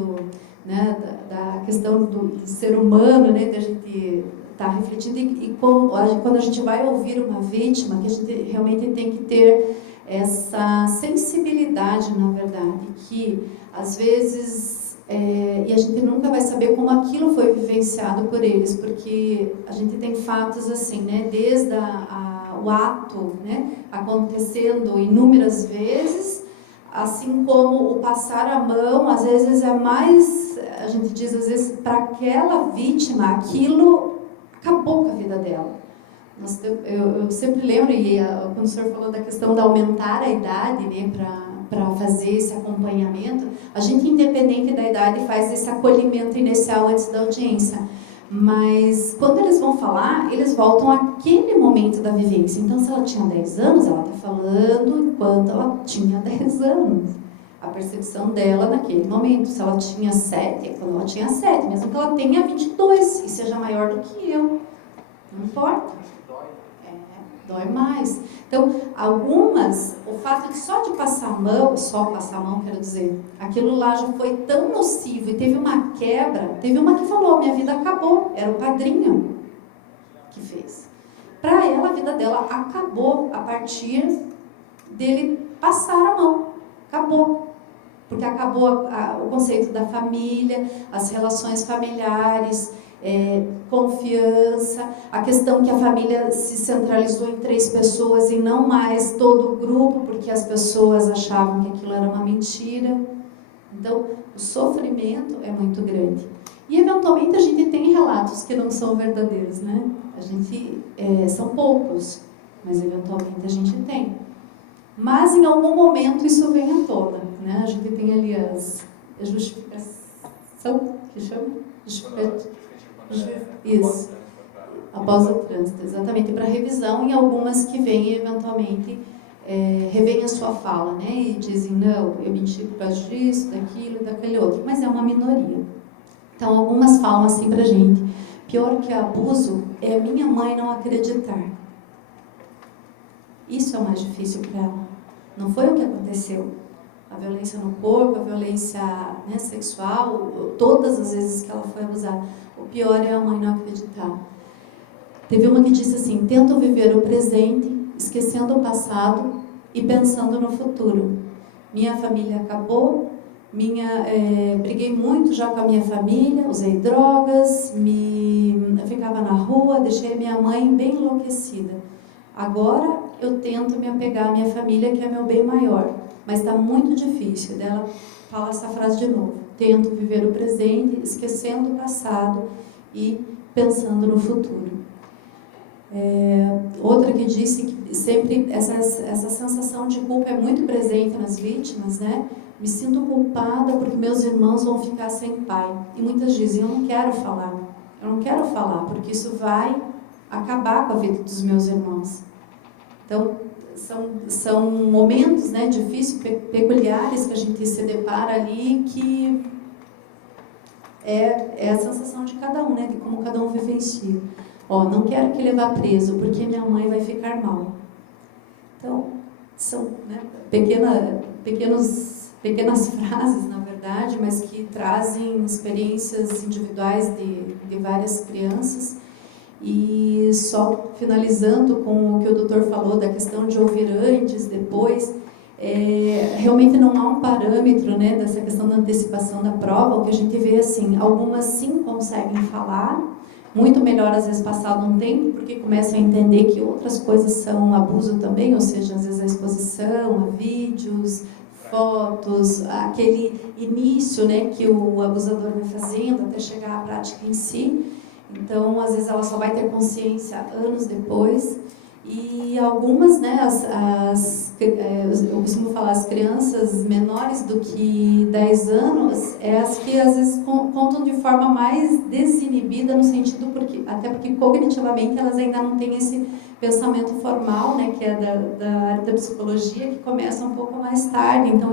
né, da questão do ser humano, né, da gente estar refletindo, e quando a gente vai ouvir uma vítima, que a gente realmente tem que ter essa sensibilidade, na verdade, que às vezes... e a gente nunca vai saber como aquilo foi vivenciado por eles, porque a gente tem fatos assim, né, desde o ato, né, acontecendo inúmeras vezes, assim como o passar a mão, às vezes é mais, a gente diz às vezes, para aquela vítima, aquilo acabou com a vida dela. Eu sempre lembro, quando o senhor falou da questão de aumentar a idade, né, para fazer esse acompanhamento, a gente, independente da idade, faz esse acolhimento inicial antes da audiência. Mas, quando eles vão falar, eles voltam àquele momento da vivência. Então, se ela tinha 10 anos, ela está falando enquanto ela tinha 10 anos. A percepção dela naquele momento. Se ela tinha 7, é quando ela tinha 7. Mesmo que ela tenha 22 e seja maior do que eu. Não importa. Dói mais. Então, algumas, o fato de só passar a mão, quero dizer, aquilo lá já foi tão nocivo e teve uma quebra, teve uma que falou, minha vida acabou, era o padrinho que fez. Para ela, a vida dela acabou a partir dele passar a mão, acabou. Porque acabou o conceito da família, as relações familiares, confiança, a questão que a família se centralizou em 3 pessoas e não mais todo o grupo, porque as pessoas achavam que aquilo era uma mentira. Então, o sofrimento é muito grande. E, eventualmente, a gente tem relatos que não são verdadeiros, né? A gente, são poucos, mas, eventualmente, a gente tem. Mas, em algum momento, isso vem à tona, né? A gente tem ali a justificação, que chama? Isso, após o trânsito, exatamente, para revisão, e algumas que vêm eventualmente revêm a sua fala, né, e dizem, não, eu menti por causa disso, daquilo e daquele outro, mas é uma minoria. Então, algumas falam assim para a gente, pior que abuso é minha mãe não acreditar. Isso é o mais difícil para ela, não foi o que aconteceu. A violência no corpo, a violência, né, sexual, todas as vezes que ela foi abusada. O pior é a mãe não acreditar. Teve uma que disse assim, tento viver o presente, esquecendo o passado e pensando no futuro. Minha família acabou, briguei muito já com a minha família, usei drogas, eu ficava na rua, deixei minha mãe bem enlouquecida. Agora eu tento me apegar à minha família, que é meu bem maior. Mas está muito difícil. Dela fala essa frase de novo. Tento viver o presente, esquecendo o passado e pensando no futuro. Outra que disse que sempre essa sensação de culpa é muito presente nas vítimas, né? Me sinto culpada porque meus irmãos vão ficar sem pai. E muitas dizem, eu não quero falar, porque isso vai acabar com a vida dos meus irmãos. Então, são momentos, né, difíceis, peculiares que a gente se depara ali, que é a sensação de cada um, né, de como cada um vivencia. Não quero que ele vá preso, porque minha mãe vai ficar mal. Então, são, né, pequenas frases, na verdade, mas que trazem experiências individuais de várias crianças. E só finalizando com o que o doutor falou da questão de ouvir antes, depois, realmente não há um parâmetro, né, dessa questão da antecipação da prova. O que a gente vê assim, algumas sim conseguem falar, muito melhor às vezes passado um tempo, porque começam a entender que outras coisas são abuso também, ou seja, às vezes a exposição a vídeos, fotos, aquele início, né, que o abusador vai fazendo até chegar à prática em si. Então, às vezes ela só vai ter consciência anos depois. E algumas, né, eu costumo falar, as crianças menores do que 10 anos, as que às vezes contam de forma mais desinibida, no sentido, até porque cognitivamente elas ainda não têm esse pensamento formal, né, que é da área da psicologia, que começa um pouco mais tarde. Então,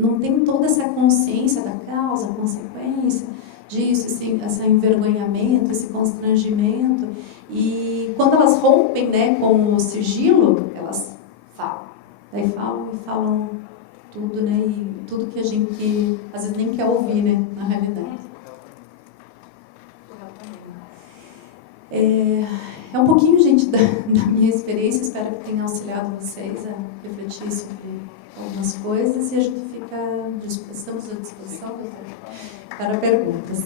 não tem toda essa consciência da causa, consequência disso, esse envergonhamento, esse constrangimento. E quando elas rompem, né, com o sigilo, elas falam. Daí falam tudo, né, e tudo que a gente às vezes nem quer ouvir, né, na realidade. É um pouquinho, gente, da minha experiência. Espero que tenha auxiliado vocês a refletir sobre algumas coisas, e a gente estamos à disposição, doutor, para perguntas.